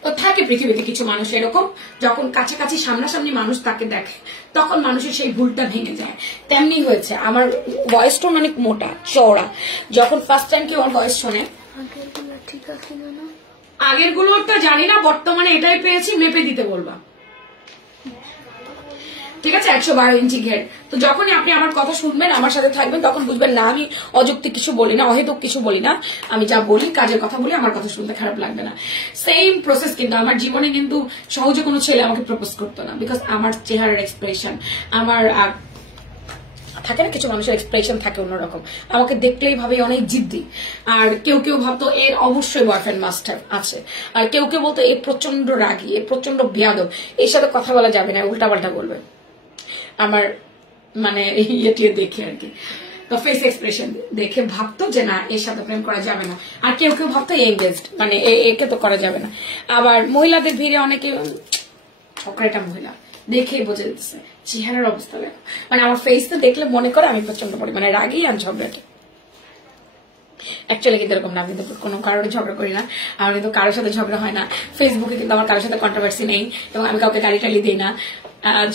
তো থাকে পৃথিবীতে কিছু মানুষ এরকম, যখন কাছাকাছি সামনাসামনি মানুষ তাকে দেখে তখন মানুষের সেই ভুলটা ভেঙে যায়। তেমনি হয়েছে আমার ভয়েস টোন অনেক মোটা চওড়া, যখন ফার্স্ট টাইম কেউ আমার ভয়েস শোনে, আগের গুলোটা জানি না, বর্তমানে এটাই পেয়েছি, মেপে দিতে বলবা, ঠিক আছে, 112 ইঞ্চি ঘের। তো যখনই আপনি আমার কথা শুনবেন, আমার সাথে থাকবেন, তখন বুঝবেন না আমি অযৌক্তিক কিছু বলি না, অহেতুক কিছু বলি না, আমি যা বলি কাজের কথা বলি, আমার কথা শুনতে খারাপ লাগবে না। সেম প্রসেস কিন্তু আমার জীবনে কিন্তু সহজে কোনো ছেলে আমাকে প্রপোজ করতো না, বিকজ আমার চেহারার এক্সপ্রেশন, আমার থাকে না কিছু মানুষের এক্সপ্রেশন থাকে অন্যরকম, আমাকে দেখলেই ভাবে অনেক জিদ্দি। আর কেউ কেউ ভাবতো এর অবশ্যই বয়ফ্রেন্ড মাস্ট হ্যাভ আছে, আর কেউ কেউ বলতো এ প্রচন্ড রাগী, এ প্রচন্ড বেয়াদব, এর সাথে কথা বলা যাবে না, উল্টাপাল্টা বলবে। আমার মানে ইয়ে দেখে আর কি, তো ফেস এক্সপ্রেশন দেখে ভাবতো যে না এর সাথে প্রেম করা যাবে না। আর কেউ কেউ ভাবতো এঙ্গেজড, মানে একে তো করা যাবে না। আবার মহিলাদের ভিড়ে অনেকে ছকরেটা মহিলা দেখেই বোঝা যাচ্ছে, চেহারার অবস্থা দেখো, মানে আমার ফেসটা দেখলে মনে করে আমি প্রচন্ড পরিমাণে রাগি আর ঝগড়াটে। অ্যাকচুয়ালি কিন্তু এরকম না, আমি কিন্তু কোনো কারোর ঝগড়া করি না, আমার কিন্তু কারোর সাথে ঝগড়া হয় না, ফেসবুকে কিন্তু আমার কারোর সাথে কন্ট্রোভার্সি নেই, এবং আমি কাউকে গালি টালি দিই না।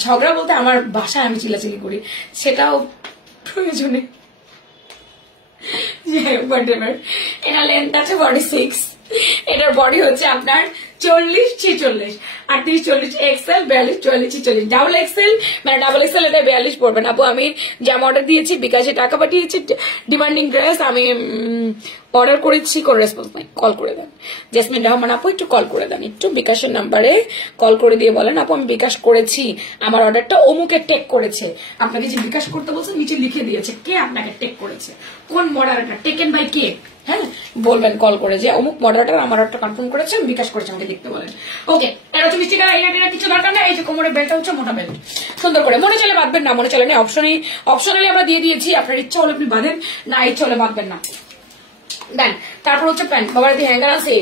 ঝগড়া বলতে আমার বাসায় আমি চিল্লাচিল্লি করি, সেটাও প্রয়োজনে। এটা লেন্থ আছে 46, এটার বডি হচ্ছে আপনার 40, 46, 38, 40 এক্সেল, 42, 44, 46 ডাবল এক্সেল, মানে ডাবল এক্সেল এটা 42 পড়বেন। আপু আমি জামা অর্ডার দিয়েছি, বিকাশে টাকা পাঠিয়েছি, ডিমান্ডিং ড্রেস আমি অর্ডার করেছি, কোন রেসপন্স নাই, কল করে দেন। জেসমিন রহমান আপু একটু কল করে দেন, একটু বিকাশের নাম্বারে কল করে দিয়ে বলেন আপু আমি বিকাশ করেছি, আমার অর্ডারটা অমুকে টেক করেছে। আপনাকে যে বিকাশ করতে বলছেন নিচে লিখে দিয়েছে কে আপনাকে টেক করেছে, কোন মডারেটর, টেকেন বাই কে, হ্যাঁ বলবেন কল করে যে অমুক মডারেটর আমার অর্ডার কনফার্ম করেছেন, বিকাশ করেছে, আমাকে দেখতে বলেন। ওকে, এটা হচ্ছে মিষ্টি কালার, এটা কিছু দরকার নেই। এই যে কোমরের বেল্টটা হচ্ছে মোটা বেল্ট, সুন্দর করে মনে চলে বাঁধবেন না, মনে চলে নেই, অপশনালি আমরা দিয়ে দিয়েছি, আপনার ইচ্ছা হলে আপনি বাঁধেন, না ইচ্ছা হলে বাঁধবেন না। দেন তারপর হচ্ছে প্যান্ট, বাবার দিয়ে হ্যাঙ্গার আছে,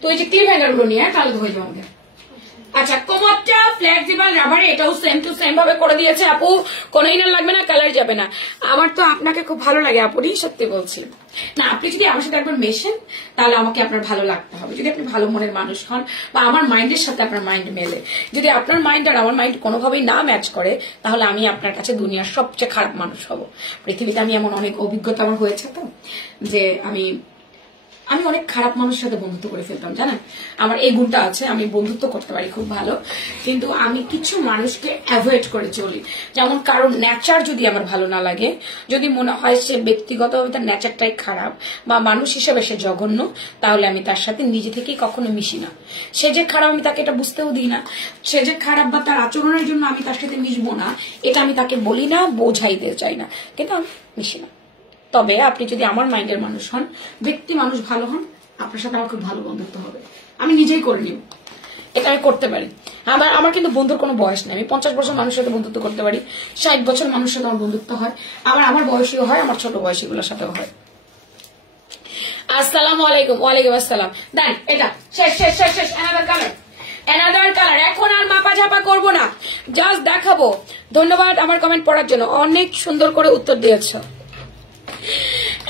তো এই যে ক্লিপ হ্যাঙ্গার গুলো নিয়ে তাহলে তো হয়ে যাবে আমাদের। আচ্ছা, কোমরটা ফ্লেক্সিবল রাবারে, এটাও সেম টু সেম ভাবে করে দিয়েছে আপু, কোনো ইনার লাগবে না, কালার যাবে না। আমার তো আপনাকে খুব ভালো লাগে আপুরি, সত্যি বলছি না, আপনি যদি আমার সাথে একবার মেশেন তাহলে আমাকে আপনার ভালো লাগতে হবে, যদি আপনি ভালো মনের মানুষ হন বা আমার মাইন্ডের সাথে আপনার মাইন্ড মেলে। যদি আপনার মাইন্ড আর আমার মাইন্ড কোনোভাবেই না ম্যাচ করে তাহলে আমি আপনার কাছে দুনিয়ার সবচেয়ে খারাপ মানুষ হব। পৃথিবীতে আমি এমন অনেক অভিজ্ঞতা আমার হয়েছে তো, যে আমি আমি অনেক খারাপ মানুষের সাথে বন্ধুত্ব করে ফেলতাম, জানেন আমার এই গুণটা আছে, আমি বন্ধুত্ব করতে পারি খুব ভালো, কিন্তু আমি কিছু মানুষকে অ্যাভয়েড করে চলি। যেমন কারণ নেচার যদি আমার ভালো না লাগে, যদি মনে হয় সে ব্যক্তিগতভাবে তার নেচারটাই খারাপ বা মানুষ হিসেবে সে জঘন্য, তাহলে আমি তার সাথে নিজে থেকেই কখনো মিশি না। সে যে খারাপ আমি তাকে এটা বুঝতেও দিই না, সে যে খারাপ বা তার আচরণের জন্য আমি তার সাথে মিশবো না এটা আমি তাকে বলি না, বোঝাইতে চাই না, কিন্তু আমি মিশি না। তবে আপনি যদি আমার মাইন্ডের মানুষ হন, ব্যক্তি মানুষ ভালো হন, আপনার সাথে আমার খুব ভালো বন্ধুত্ব হবে। আমি নিজেই করে নিব, এটা আমি করতে পারি। আমার কিন্তু বন্ধুর কোনো বয়স নেই, আমি 50 বছর মানুষের সাথে বন্ধুত্ব করতে পারি, 60 বছর মানুষের সাথে আমার বন্ধুত্ব হয়, আমার বয়সীও হয়, আমার ছোট বয়সীগুলোর সাথেও হয়। আসসালামু আলাইকুম। ওয়ালাইকুম আসসালাম। দেন এটা শেষ শেষ শেষ শেষ। Another colour. এখন আর মাপা ঝাপা করবো না, জাস্ট দেখাবো। ধন্যবাদ আমার কমেন্ট পড়ার জন্য, অনেক সুন্দর করে উত্তর দিয়েছ।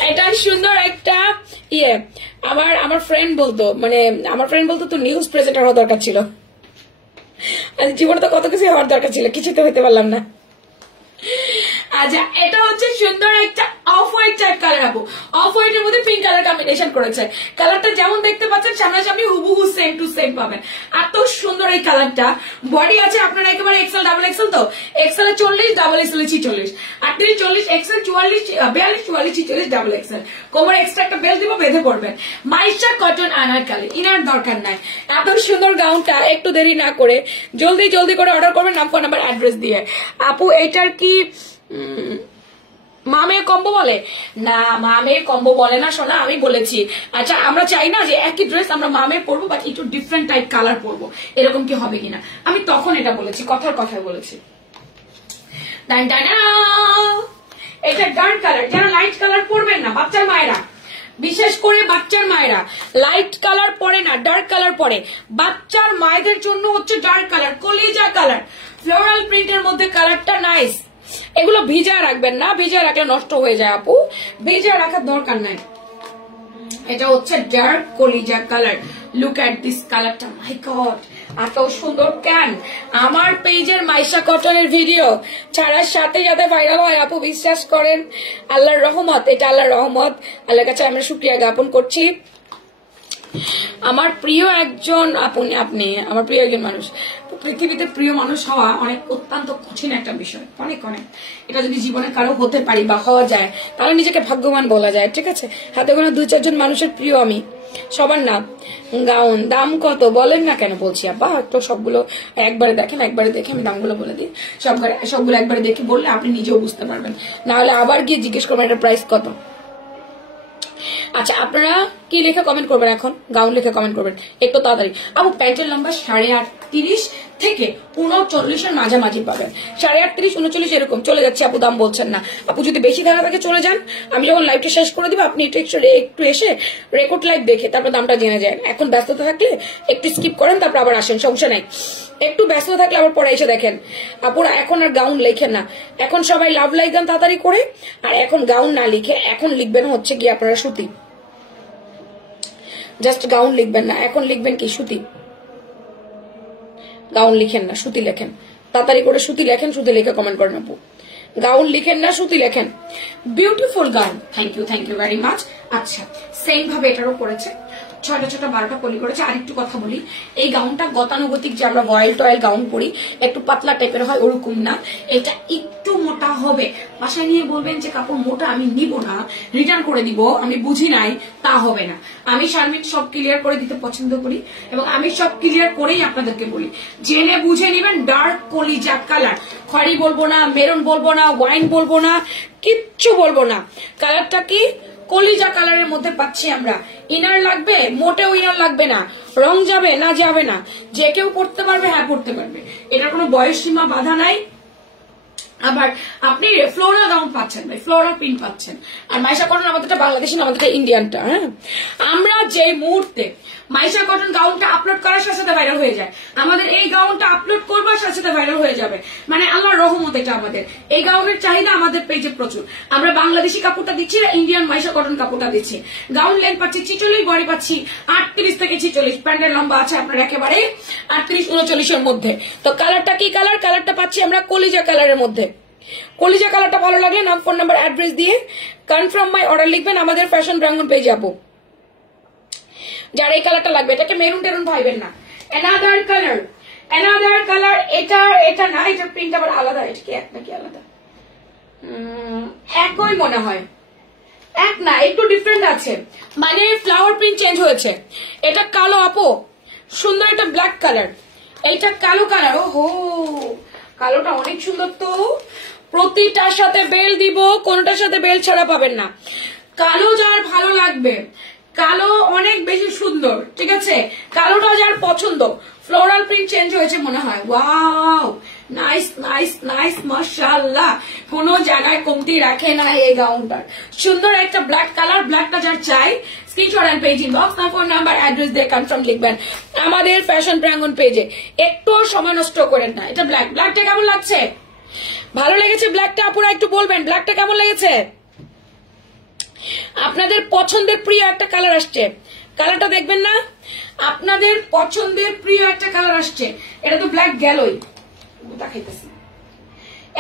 এটা সুন্দর একটা ইয়ে। আমার ফ্রেন্ড বলতো, মানে আমার ফ্রেন্ড বলতো তো নিউজ প্রেজেন্টার হওয়ার দরকার ছিল। জীবনে তো কত কিছু হওয়ার দরকার ছিল, কিছু তো হতে পারলাম না। আচ্ছা, এটা হচ্ছে সুন্দর একটা অফ হোয়াইট টাইপ কালার। আপু অফ হোয়াইট এর মধ্যে পিঙ্ক কালার কম্বিনেশন করেছে। কালারটা যেমন দেখতে পাচ্ছেন সামনাসামনি হুবহু সেম টু সেম পাবেন। এত সুন্দর এই কালারটা। বডি আছে আপনার একেবারে এক্সেল ডাবল এক্সেল, তো XL 40, double XL 46, 38, 40, XL 44, 42, 44, 46, double XL. কোমরে এক্সট্রা একটা বেল্ট দিব, বেঁধে পড়বেন। মাইশা কটন আনারকলি, ইনার দরকার নাই। এত সুন্দর গাউনটা একটু দেরি না করে জলদি জলদি করে অর্ডার করবেন, নাম ফোন নাম্বার অ্যাড্রেস দিয়ে। আপু এটার কি মামের কম্বো বলে? না, মামের কম্বো বলে না সোনা, আমি বলেছি। আচ্ছা, আমরা চাই না যে একই ড্রেস আমরা মামের পরবো, বাট একটু ডিফারেন্ট টাইপ কালার পরবো, এরকম কি হবে কিনা, আমি তখন এটা বলেছি, কথার কথায় বলেছি। এটা ডার্ক কালার, যারা লাইট কালার পরবেন না, বাচ্চার মায়েরা, বিশেষ করে বাচ্চার মায়েরা লাইট কালার পরে না, ডার্ক কালার পরে। বাচ্চার মায়েদের জন্য হচ্ছে ডার্ক কালার, কলিজা কালার, ফ্লোরাল প্রিন্টের মধ্যে কালারটা নাইস। এগুলো ভিজা রাখবেন না, ভিজা রাখলে নষ্ট হয়ে যায় আপু, ভিজা রাখার দরকার নাই। এটা হচ্ছে ডার্ক কলিজা কালার। লুক এট দিস কালারটা, মাই গড এত সুন্দর। কেন আমার পেজের মাইশা কটনের ভিডিও ছাড়ার সাথে সাথে ভাইরাল হয় আপু, বিশ্বাস করেন। আল্লাহর রহমত, এটা আল্লাহর রহমত, আল্লাহর কাছে আমরা শুকরিয়া জ্ঞাপন করছি। আমার প্রিয় একজন আপনি আমার প্রিয় একজন মানুষ। পৃথিবীতে প্রিয় মানুষ হওয়া অনেক অত্যন্ত কঠিন একটা বিষয়, অনেক অনেক। এটা যদি জীবনে কারো হতে পারি বা হওয়া যায়, তাহলে নিজেকে ভাগ্যবান বলা যায়, ঠিক আছে। হাতে গোনা 2-4 জন মানুষের প্রিয় আমি, সবার নাম। গাউন দাম কত বলেন না কেন, বলছি আব্বা একটু সবগুলো একবারে দেখেন, একবারে দেখে আমি দামগুলো বলে দিই। সবগুলো একবারে দেখে বললে আপনি নিজেও বুঝতে পারবেন, না হলে আবার গিয়ে জিজ্ঞেস করবেন এটা প্রাইস কত। আচ্ছা, আপনারা কি লিখে কমেন্ট করবেন এখন? গাউন লিখে কমেন্ট করবেন একটু তাড়াতাড়ি। আপু প্যান্টের লম্বা 38.30 থেকে 39 মাঝামাঝি পাবেন। 38, 39 এরকম চলে যাচ্ছে আপু, দাম বলছেন না। আপু যদি বেশি ধারা থাকে চলে যান, আমি যখন লাইভটা শেষ করে দিব আপনি একটু এসে রেকর্ড লাইভ দেখে তারপর দামটা জেনে যায়। এখন ব্যস্ততা থাকলে একটু স্কিপ করেন, তারপর আবার আসেন, সমস্যা নাই। একটু ব্যস্ত থাকলে আবার পরে এসে দেখেন। আপুরা এখন আর গাউন লেখেন না, এখন সবাই লাভ লাইক গান তাড়াতাড়ি করে। আর এখন গাউন না লিখে এখন লিখবেন হচ্ছে কি আপনারা সুতি, জাস্ট গাউন লিখবেন না, এখন লিখবেন কি সুতি। গাউন লিখেন না, সুতি লেখেন, তাড়াতাড়ি করে সুতি লেখেন, সুতি লিখে কমেন্ট করেন আপু। গাউন লিখেন না, সুতি লেখেন। Beautiful gown, thank you very much. আচ্ছা, সেম ভাবে এটারও করেছে, 6টা 12টা পলি করেছে। আর একটু কথা বলি, এই গাউনটা গতানুগতিক যে আমরা অয়েল টয়েল গাউন পরি একটু পাতলা টাইপের হয়, ওরকম না, এটা একটু মোটা হবে। বাসায় নিয়ে বলবেন যে কাপড় মোটা, আমি নিব না, রিটার্ন করে দিব, আমি বুঝি নাই, তা হবে না। আমি শারমিন সব ক্লিয়ার করে দিতে পছন্দ করি এবং আমি সব ক্লিয়ার করেই আপনাদেরকে বলি, জেনে বুঝে নিবেন। ডার্ক কলিজা কালার, খয়েরি বলবো না, মেরুন বলবো না, ওয়াইন বলবো না, কিচ্ছু বলবো না। কালারটা কি কলিজা কালারের মধ্যে পাচ্ছি আমরা। ইনার লাগবে? মোটেও ইনার লাগবে না। রং যাবে না? যাবে না। যে কেউ পড়তে পারবে, হ্যাঁ পড়তে পারবে, এটার কোনো বয়স সীমা বাধা নাই। আবার আপনি ফ্লোরাল গাউন পাচ্ছেন, ফ্লোরাল প্রিন্ট পাচ্ছেন। আর মাইশা কটন আমাদেরটা বাংলাদেশি না, আমাদেরটা ইন্ডিয়ানটা। হ্যাঁ, আমরা যে মুহূর্তে মাইশা কটন গাউনটা আপলোড করার সাথে সাথে ভাইরাল হয়ে যায়, আমাদের এই গাউনটা আপলোড করবার সাথে সাথে ভাইরাল হয়ে যাবে। মানে আল্লাহর রহমত, এটা আমাদের এই গাউনের চাহিদা আমাদের পেজে প্রচুর। আমরা বাংলাদেশি কাপড়টা দিচ্ছি না, ইন্ডিয়ান মাইশা কটন কাপড়টা দিচ্ছি। গাউন লেন্থ পাচ্ছি 46, বডি পাচ্ছি 38 থেকে 46, প্যান্টের লম্বা আছে আপনার একেবারে 38-39 এর মধ্যে। তো কালারটা কি কালার? কালারটা পাচ্ছি আমরা কলিজা কালারের মধ্যে। কলিজা কালারটা ভালো লাগলে নাম ফোন নাম্বার অ্যাড্রেস দিয়ে কনফার্ম মাই অর্ডার লিখবেন আমাদের ফ্যাশন প্রাঙ্গণ পেজে। আপু যার এই কালারটা লাগবে, এটাকে মেরুন টেরুন ভাইবেন না। অ্যানাদার কালার, এটা এটা না, এটা প্রিন্ট আবার আলাদা। এটা কি এক নাকি আলাদা? একই মনে হয়, এক না, একটু ডিফারেন্ট আছে, মানে ফ্লাওয়ার প্রিন্ট চেঞ্জ হয়েছে। এটা কালো আপু, সুন্দর একটা ব্ল্যাক কালার, এইটা কালো কালার। ও হো, কালোটা অনেক সুন্দর তো। প্রতিটার সাথে বেল দিব, কোনটার সাথে বেল ছাড়া পাবেন না। কালো যার ভালো লাগবে, কালো অনেক বেশি সুন্দর, ঠিক আছে? কালোটা যার পছন্দ, ফ্লোরাল প্রিন্ট চেঞ্জ হয়েছে মনে হয়। ওয়াও, নাইস নাইস নাইস, মাশাআল্লাহ, কোনো জায়গায় কমতি রাখে না এই গাউনটার। সুন্দর একটা ব্ল্যাক কালার, ব্ল্যাকটা যার চাই স্ক্রিনশট এন্ড পেজ ইনবক্স, না ফোন নাম্বার অ্যাড্রেস দিয়ে কনফার্ম লিখবেন আমাদের ফ্যাশন প্রাঙ্গন পেজে। একটু সময় নষ্ট করেন না। এটা ব্ল্যাক, ব্ল্যাকটা কেমন লাগছে? ভালো লেগেছে ব্ল্যাকটা? আপুরা একটু বলবেন ব্ল্যাকটা কেমন লেগেছে? আপনাদের পছন্দের প্রিয় একটা কালার আসছে, কালারটা দেখবেন না? আপনাদের পছন্দের প্রিয় একটা কালার আসছে, এটা তো ব্ল্যাক গেলই, দেখাইতেছি।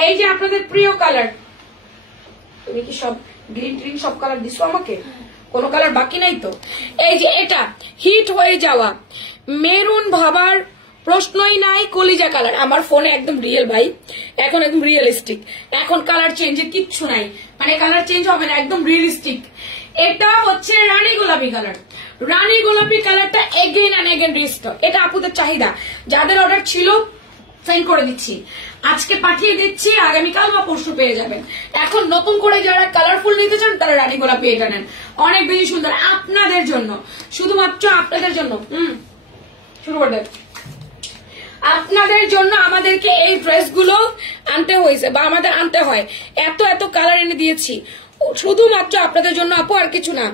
এই যে আপনাদের প্রিয় কালার, তুমি কি সব গ্রিন ট্রিন সব কালার দিছো আমাকে? কোনো কালার বাকি নাই তো? এই যে এটা হিট হয়ে যাওয়া মেরুন ভাবার প্রশ্নই নাই, কলিজা কালার। আমার ফোনে একদম রিয়েল ভাই, এখন একদম রিয়েলিস্টিক, এখন কালার চেঞ্জের কিচ্ছু নাই, মানে কালার চেঞ্জ হবে না, একদম রিয়েলিস্টিক। এটা হচ্ছে রানী গোলাপি কালার। রানী গোলাপি কালারটা এগেইন এন্ড এগেইন রিস্টক। এটা আপুদের চাহিদা, যাদের অর্ডার ছিল সেন্ড করে দিচ্ছি, আজকে পাঠিয়ে দিচ্ছি, আগামীকাল বা পরশু পেয়ে যাবেন। এখন নতুন করে যারা কালারফুল নিতে চান তারা রানী গোলাপি এটা নেন, অনেক বেশি সুন্দর আপনাদের জন্য, শুধুমাত্র আপনাদের জন্য। শুরু করে দেন। আপনাদের জন্য আমাদেরকে এই ড্রেসগুলো আনতে হয়েছে, বা আমাদের আনতে হয়, এত এত কালার এনে দিয়েছি শুধুমাত্র আপনাদের জন্য আপু, আর কিছু না।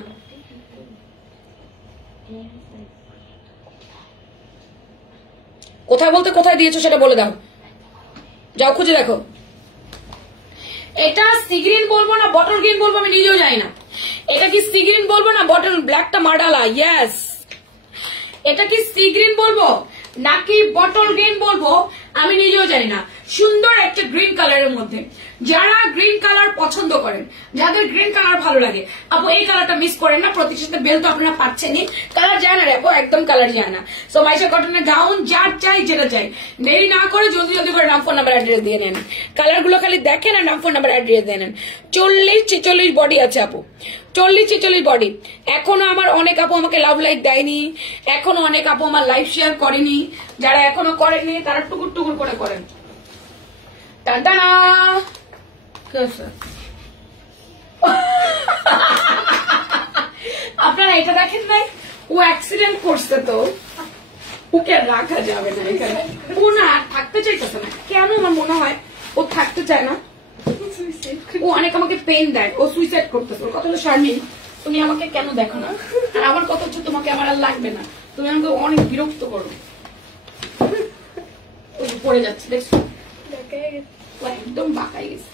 কোথায় বলতে কোথায় দিয়েছো সেটা বলে দাও, যাও খুঁজে দেখো। এটা সি গ্রিন বলবো না বটল গ্রিন বলবো আমি নিজেও জানি না। এটা কি সি গ্রিন বলবো না বটল ব্ল্যাকটা মার্ডালা? ইয়েস, এটা কি সি গ্রিন বলবো নাকি বটল গ্রিন বলবো আমি নিজেও জানি না। সুন্দর একটা গ্রিন কালারের মধ্যে, যারা গ্রিন কালার পছন্দ করেন, যাদের গ্রিন কালার ভালো লাগে, আপু এই কালারটা মিস করেন না। প্রতিষ্ঠাতে বেল তো আপনারা পাচ্ছেনই, কালার যায় না রে আপু, একদম কালার যায় না। সো মাইশা কটনের গাউন যার চাই যেটা চাই, দেরি না করে জলদি জলদি করে নাম ফোন নাম্বার অ্যাড্রেস দিয়ে নেন। কালার গুলো খালি দেখেন আর নাম ফোন নাম্বার অ্যাড্রেস দিয়ে নেন। 40-46 বডি আছে আপু, 40-46 বডি। এখনো আমার অনেক আপু আমাকে লাভ লাইক দেয়নি, এখনো অনেক আপু আমার লাইভ শেয়ার করেনি, যারা এখনো করেনি তারা টুকুর টুকুর করে করেন। টাটা আপনারা এটা দেখেন নাই? ও অ্যাক্সিডেন্ট করছে, তো ওকে রাখা যাবে না এখানে। ও না থাকতে চাইতেছে না কেন, আমার মনে হয় ও থাকতে চায় না, ও অনেক আমাকে পেন দেয়, ও সুইসাইড করতেছে। ওর কথা হলো শারমিন, তুমি আমাকে কেন দেখো না, আর আমার কথা হচ্ছে তোমাকে আমার আর লাগবে না, তুমি আমাকে অনেক বিরক্ত করো। পড়ে যাচ্ছে দেখছো, একদম বাঁকাই গেছে।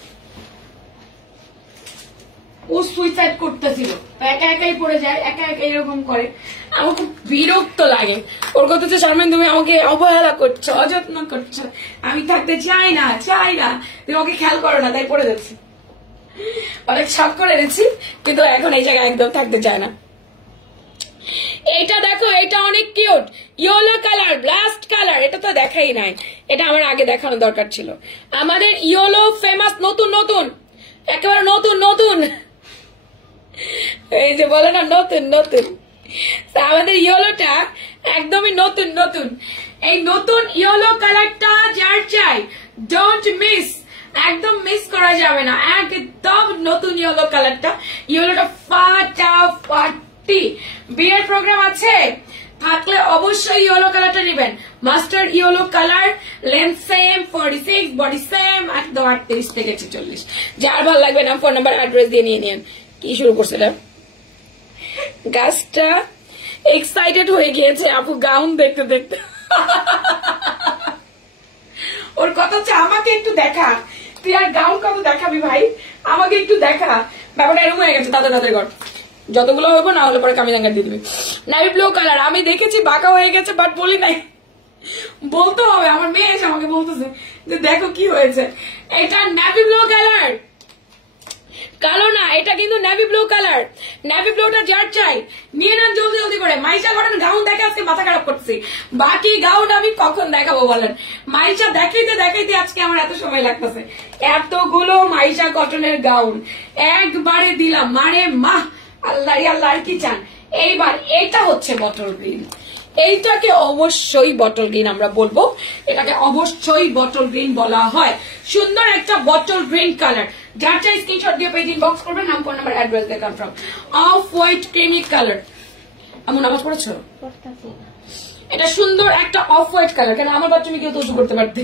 ও সুইসাইড করতেছিল, একা একাই পড়ে যায়, একা একা এরকম করে, আমার খুব বিরক্ত লাগে। ওর কথা হচ্ছে শারমিন তুমি আমাকে অবহেলা করছো, অযত্ন করছো, আমি থাকতে চাই না, চাই না, তুমি আমাকে খেয়াল করো না, তাই পড়ে যাচ্ছে। অনেক শখ করে দিচ্ছি, কিন্তু এখন এই জায়গায় একদম থাকতে চায় না। এইটা দেখো, এটা অনেক cute, yellow colour, blast colour, এটা তো দেখাই নাই, এটা আমার আগে দেখানো দরকার ছিল। আমাদের ইয়েলো ফেমাস, নতুন নতুন, একেবারে নতুন নতুন, এই যে বলে না নতুন নতুন, আমাদের ইয়েলোটা একদমই নতুন নতুন। এই নতুন ইয়েলো কালারটা যার চাই ডোন্ট মিস, একদম মিস করা যাবে না, একদম নতুন ইয়েলো কালারটা। ইয়েলোটা ফাটাফাটি, বিয়ের প্রোগ্রাম আছে থাকলে অবশ্যই ইয়েলো কালারটা নেবেন। Mustard yellow colour, length same, 46, body same, একদম 38 থেকে 46। যার ভালো লাগবে নাম ফোন নাম্বার অ্যাড্রেস দিয়ে নিয়ে নিন। কি শুরু করছে এটা? গাছটা এক্সাইটেড হয়ে গিয়েছে আপু গাউন দেখতে দেখতে। ওর কথা হচ্ছে আমাকে একটু দেখা, তুই আর গাউন কত দেখাবি ভাই, আমাকে একটু দেখা। ব্যাপারটা এরকম হয়ে গেছে তাদের তাদের ঘর, যতগুলো হইব না হলে পরে কামিজাঙ্গা দিয়ে দিবি। নেভি ব্লু কালার আমি দেখেছি বাঁকা হয়ে গেছে, বাট বলি নাই, বলতে হবে। আমার মেয়ে এসে আমাকে বলতেছে যে দেখো কি হয়েছে। এটা নেভি ব্লু কালার, কালো না, এটা কিন্তু নেভি ব্লু কালার, নেভি ব্লুটা যার চাই নিয়ে নেন জলদি জলদি করে। মাইশা কটন গাউন দেখে আজকে মাথা খারাপ করছি, বাকি গাউন আমি কখন দেখাবো বলেন? মাইশা দেখাইতে দেখাইতে আজকে আমার এত সময় লাগতেছে। এতগুলো মাইশা কটনের গাউন একবারে দিলাম, মানে মাহ আল্লাহ আল্লাহ আর কি চান। এইবার এটা হচ্ছে বটল গ্রিন, এইটাকে অবশ্যই বটল গ্রিন আমরা বলবো, এটাকে অবশ্যই বটল গ্রিন বলা হয়। সুন্দর একটা বটল গ্রিন কালার, যার চাই স্ক্রিনশট দিয়ে পেজ ইনবক্স করবেন, নাম ফোন নাম্বার অ্যাড্রেস দিয়ে confirm. Off white creamy colour, এমন নামাজ পড়েছো? এটা সুন্দর একটা অফ হোয়াইট কালার। কেন আমার বাথরুমে কেউ তো উঁচু করতে পারতে,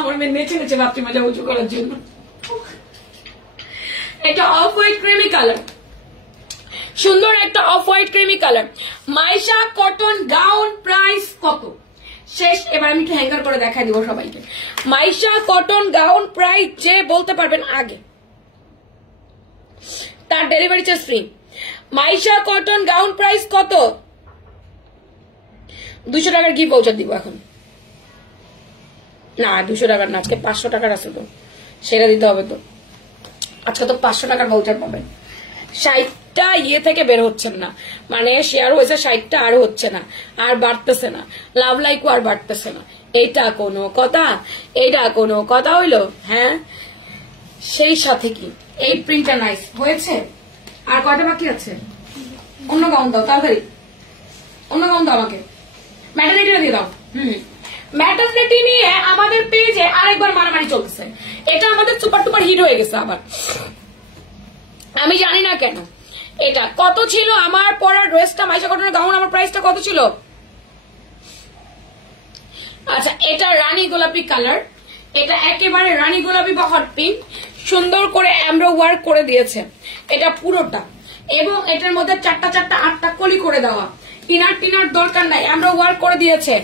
আমার মেয়ে নেচে নেচে বাথরুমে যা উঁচু করার জন্য। এটা অফ হোয়াইট ক্রিমি কালার, সুন্দর একটা off white creamy colour. Maisha cotton gown price কত শেষ? এবার আমি একটু হ্যাঙ্গার করে দেখাই দিব সবাইকে। মাইশা কটন গাউন প্রাইস যে বলতে পারবেন আগে তার delivery charge free. Maisha cotton gown price কত? 200 টাকার গিফট ভাউচার দিব এখন। না 200 টাকার না, আজকে 500 টাকার আছে তো, সেটা দিতে হবে তো। আজকে তো 500 টাকার ভাউচার পাবেন। 60টা ইয়ে থেকে বের হচ্ছেন না, মানে শেয়ার হয়েছে 60টা, আর হচ্ছে না, আর বাড়তেছে না, লাভ লাইকও আর বাড়তেছে না। এইটা কোনো কথা? এইটা কোনো কথা হইলো? হ্যাঁ, সেই সাথে কি এই প্রিন্টটা নাইস হয়েছে। আর কয়টা বাকি আছে? অন্য গাউন দাও তাড়াতাড়ি, অন্য গাউন দাও আমাকে, ম্যাটারনিটিটা দিয়ে দাও। ম্যাটারনিটি নিয়ে আমাদের পেজে আরেকবার মারামারি চলতেছে। এটা আমাদের সুপার টুপার হিট হয়ে গেছে আবার, আমি জানি না কেন। এটা কত ছিল আমার পরার ড্রেসটা, মাইশা কটনের গাউন, আমার প্রাইসটা কত ছিল? আচ্ছা, এটা রানী গোলাপি কালার, এটা একেবারে রানী গোলাপি বা হট পিঙ্ক, সুন্দর করে এমব্রো ওয়ার্ক করে দিয়েছে এটা পুরোটা, এবং এটার মধ্যে 4টা 8টা কলি করে দেওয়া, টিনার দরকার নাই, আমরা ওয়ার্ক করে দিয়েছে।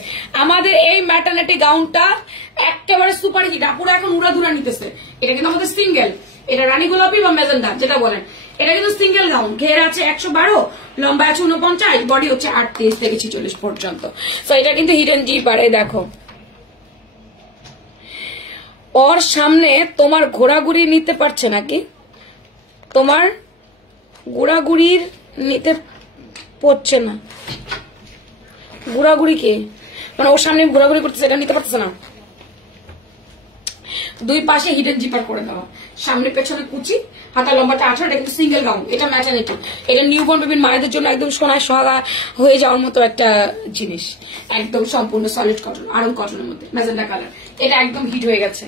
আমাদের এই ম্যাটারনিটি গাউনটা একেবারে সুপার হিট, পুরো এখন উড়াধুরা নিতেছে। এটা কিন্তু আমাদের সিঙ্গেল, এটা রানী গোলাপি বা মেজেন্ডা যেটা বলেন, এটা কিন্তু সিঙ্গেল গাউন। ঘের আছে 112, লম্বা আছে 49, বডি হচ্ছে 38 থেকে 46 পর্যন্ত। তো এটা কিন্তু হিডেন জি পারে। দেখো ওর সামনে তোমার ঘোরাঘুরি নিতে পারছে নাকি? তোমার ঘোরাঘুরির নিতে পড়ছে না, ঘোরাঘুরি কে মানে ওর সামনে ঘোরাঘুরি করতেছে, এটা নিতে পারতেছে না। দুই পাশে হিডেন জিপার করে দেওয়া, সামনে পেছনে কুচি, হাতা লম্বাটা 18। এটা কিন্তু সিঙ্গেল গাউন, এটা ম্যাটারনিটি, এটা নিউবর্ন বেবির মায়েদের জন্য একদম সোনায় সোহাগা হয়ে যাওয়ার মতো একটা জিনিস। একদম সম্পূর্ণ সলিড কটন, আরং কটনের মধ্যে ম্যাজেন্ডা কালার। এটা একদম হিট হয়ে গেছে,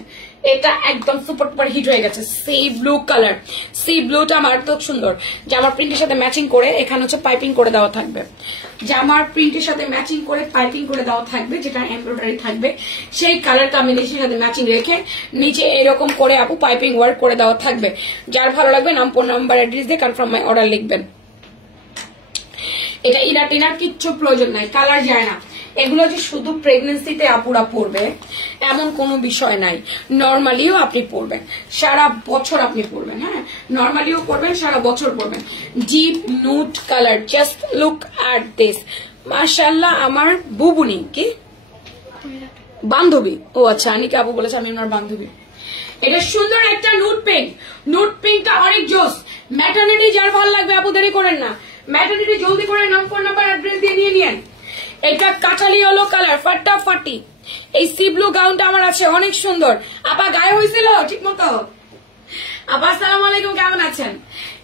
এটা একদম সুপার টুপার হিট হয়ে গেছে। সি ব্লু কালার, সি ব্লুটা মারাত্মক সুন্দর। জামার প্রিন্টের সাথে ম্যাচিং করে এখানে হচ্ছে পাইপিং করে দেওয়া থাকবে, জামার প্রিন্টের সাথে ম্যাচিং করে পাইপিং করে দেওয়া থাকবে, যেটা এমব্রয়ডারি থাকবে। সেই কালার কম্বিনেশনের সাথে ম্যাচিং রেখে নিচে এরকম করে আপু পাইপিং ওয়ার্ক করে দেওয়া থাকবে। যার ভালো লাগবে নাম, ফোন নাম্বার, অ্যাড্রেস দিয়ে কনফার্ম মাই অর্ডার লিখবেন। এটা ইনার টিনার কিচ্ছু প্রয়োজন নাই, কালার যায় না। এগুলো যে শুধু প্রেগনেন্সিতে আপুরা পরবে এমন কোনো বিষয় নাই, নর্মালিও আপনি পরবেন, সারা বছর আপনি পরবেন। হ্যাঁ, নর্মালিও পরবেন, সারা বছর পরবেন। Deep nude colour, just look at this. মাশাআল্লাহ, আমার বুবুনি কি বান্ধবী, ও আচ্ছা আনিকা আপু বলেছে আমি আমার বান্ধবী। এটা সুন্দর একটা নুড পিঙ্ক, নুড পিঙ্কটা অনেক জোস। ম্যাটারনিটি যার ভালো লাগবে আপু দেরি করেন না, ম্যাটারনিটি জলদি করে নাম, ফোন নাম্বার, অ্যাড্রেস দিয়ে নিয়ে নিয়েন। এটা কাঁঠালি ইয়েলো কালার, ফাটাফাটি। এই সি ব্লু গাউনটা আমার আছে, অনেক সুন্দর। আপা গায়ে হয়েছিল ঠিক মতো? আপা আসসালামু আলাইকুম, কেমন আছেন?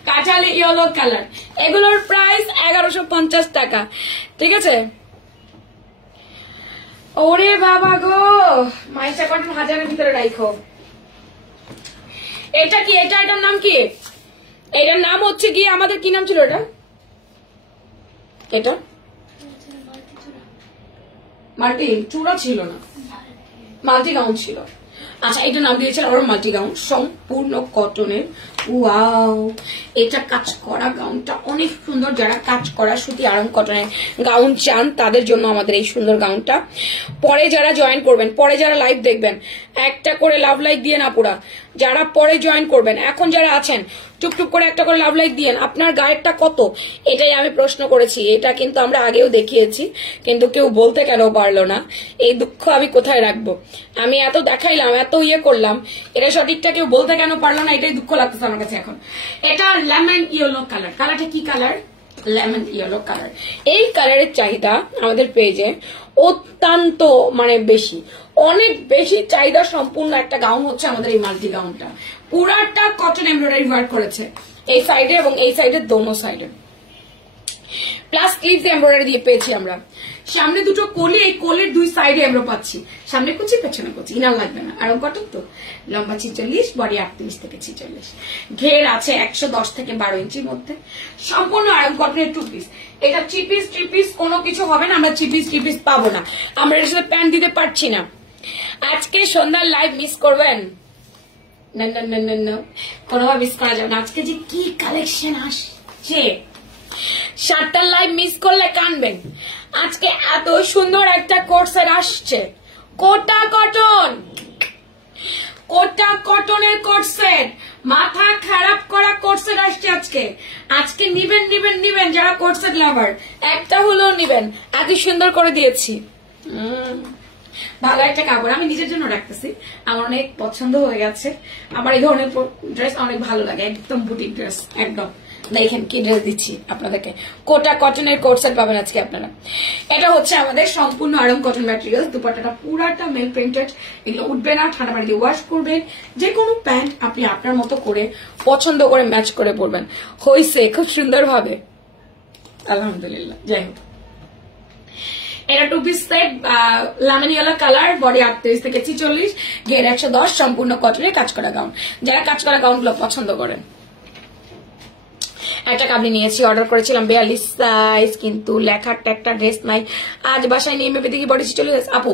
কাঁঠালি ইয়েলো কালার, এগুলোর প্রাইস 1150 টাকা। ঠিক আছে। ওরে বাবা গো, মাইশা কটন 1000-এর ভিতরে রাখো। এটা কি? এটার নাম কি? এটার নাম হচ্ছে কি, আমাদের কি নাম ছিল এটা? এটা মাল্টি চূড়া ছিল না, মাল্টি গাউন ছিল। আচ্ছা, এটা নাম দিয়েছিল আবার মাল্টি গাউন, সম্পূর্ণ কটনের। ওয়াও, এটা কাজ করা গাউনটা অনেক সুন্দর। যারা কাজ করা সুতি আরাম কটনের গাউন চান তাদের জন্য আমাদের এই সুন্দর গাউনটা। পরে যারা জয়েন করবেন, পরে যারা লাইভ দেখবেন, একটা করে লাভ লাইক দিয়ে না পুরা যারা পরে জয়েন করবেন, এখন যারা আছেন টুকটুক করে একটা করে লাভ লাইক দিয়েন। আপনার গায়েরটা কত, এটাই আমি প্রশ্ন করেছি। এটা কিন্তু আমরা আগেও দেখিয়েছি, কিন্তু কেউ বলতে কেন পারলো না। এই দুঃখ আমি কোথায় রাখবো? আমি এত দেখাইলাম, এত ইয়ে করলাম, এটা সঠিকটা কেউ বলতে কেন পারলো না, এটাই দুঃখ লাগতেছে আমার কাছে এখন। এটা লেমন ইয়েলো কালার। কালারটা কি কালার? Lemon yellow colour. এই কালারের চাহিদা আমাদের পেজে অত্যন্ত মানে বেশি, অনেক বেশি চাহিদা সম্পূর্ণ একটা গাউন হচ্ছে আমাদের এই মাল্টি গাউনটা। পুরাটা কটন এমব্রয়ডারি ওয়ার্ক করেছে এই সাইডে এবং এই সাইডে, দোনো সাইডে। প্লাস স্লিভস এমব্রয়ডারি দিয়ে পেয়েছি আমরা। সামনে দুটো কলি, এই কলির দুই সাইডে আমরা পাচ্ছি, সামনে কুচি পেছনে কুচি, ইনার লাগবে না। আর কটন তো লম্বা 46, বডি 38 থেকে 46, ঘের আছে 110 থেকে 12 ইঞ্চির মধ্যে, সম্পূর্ণ আরাম কটনের 2 পিস। এটা 3 পিস কোনো কিছু হবে না, আমরা 3 পিস পাবো না, আমরা এর সাথে প্যান্ট দিতে পারছি না। আজকে সন্ধ্যার লাইভ মিস করবেন না, না না না না, কোনোভাবে মিস করা যাবে না। আজকে যে কি কালেকশন আসছে, 7টার লাইভ মিস করলে কানবেন। আজকে এত সুন্দর একটা কোট সেট আসছে, কোটা কটন, কোটা কটনের কোট সেট, মাথা খারাপ করা কোট সেট আসছে আজকে। আজকে নিবেন নিবেন নিবেন যারা কোট সেট লাভার, একটা হলেও নিবেন, এত সুন্দর করে দিয়েছি। ভালো একটা কাপড়, আমি নিজের জন্য রাখতেছি, আমার অনেক পছন্দ হয়ে গেছে। আমার এই ধরনের ড্রেস অনেক ভালো লাগে, একদম বুটিক ড্রেস একদম। দেখেন কি ড্রেস দিচ্ছি আপনাদেরকে, কোটা কটনের কোট সেট পাবেন আজকে আপনারা। এটা হচ্ছে আমাদের সম্পূর্ণ আরাম কটন ম্যাটেরিয়াল। দুপাট্টাটা পুরাটা মেল প্রিন্টেড, এগুলো উঠবে না, ঠান্ডা পানি দিয়ে ওয়াশ করবেন। যে কোনো প্যান্ট আপনি আপনার মতো করে পছন্দ করে ম্যাচ করে পরবেন। হয়েছে খুব সুন্দর ভাবে, আলহামদুলিল্লাহ। যাই হোক, এটা 2 piece set, lemon yellow colour, body 38 থেকে 46, ঘের 110, সম্পূর্ণ কটনের কাজ করা গাউন। যারা কাজ করা গাউন গুলো পছন্দ করেন, একটা কাবলি নিয়েছি, অর্ডার করেছিলাম 42 সাইজ, কিন্তু লেখার ট্যাগটা ড্রেস নাই। আজ বাসায় নিয়ে মেপে দেখি বডি চলে গেছে। আপু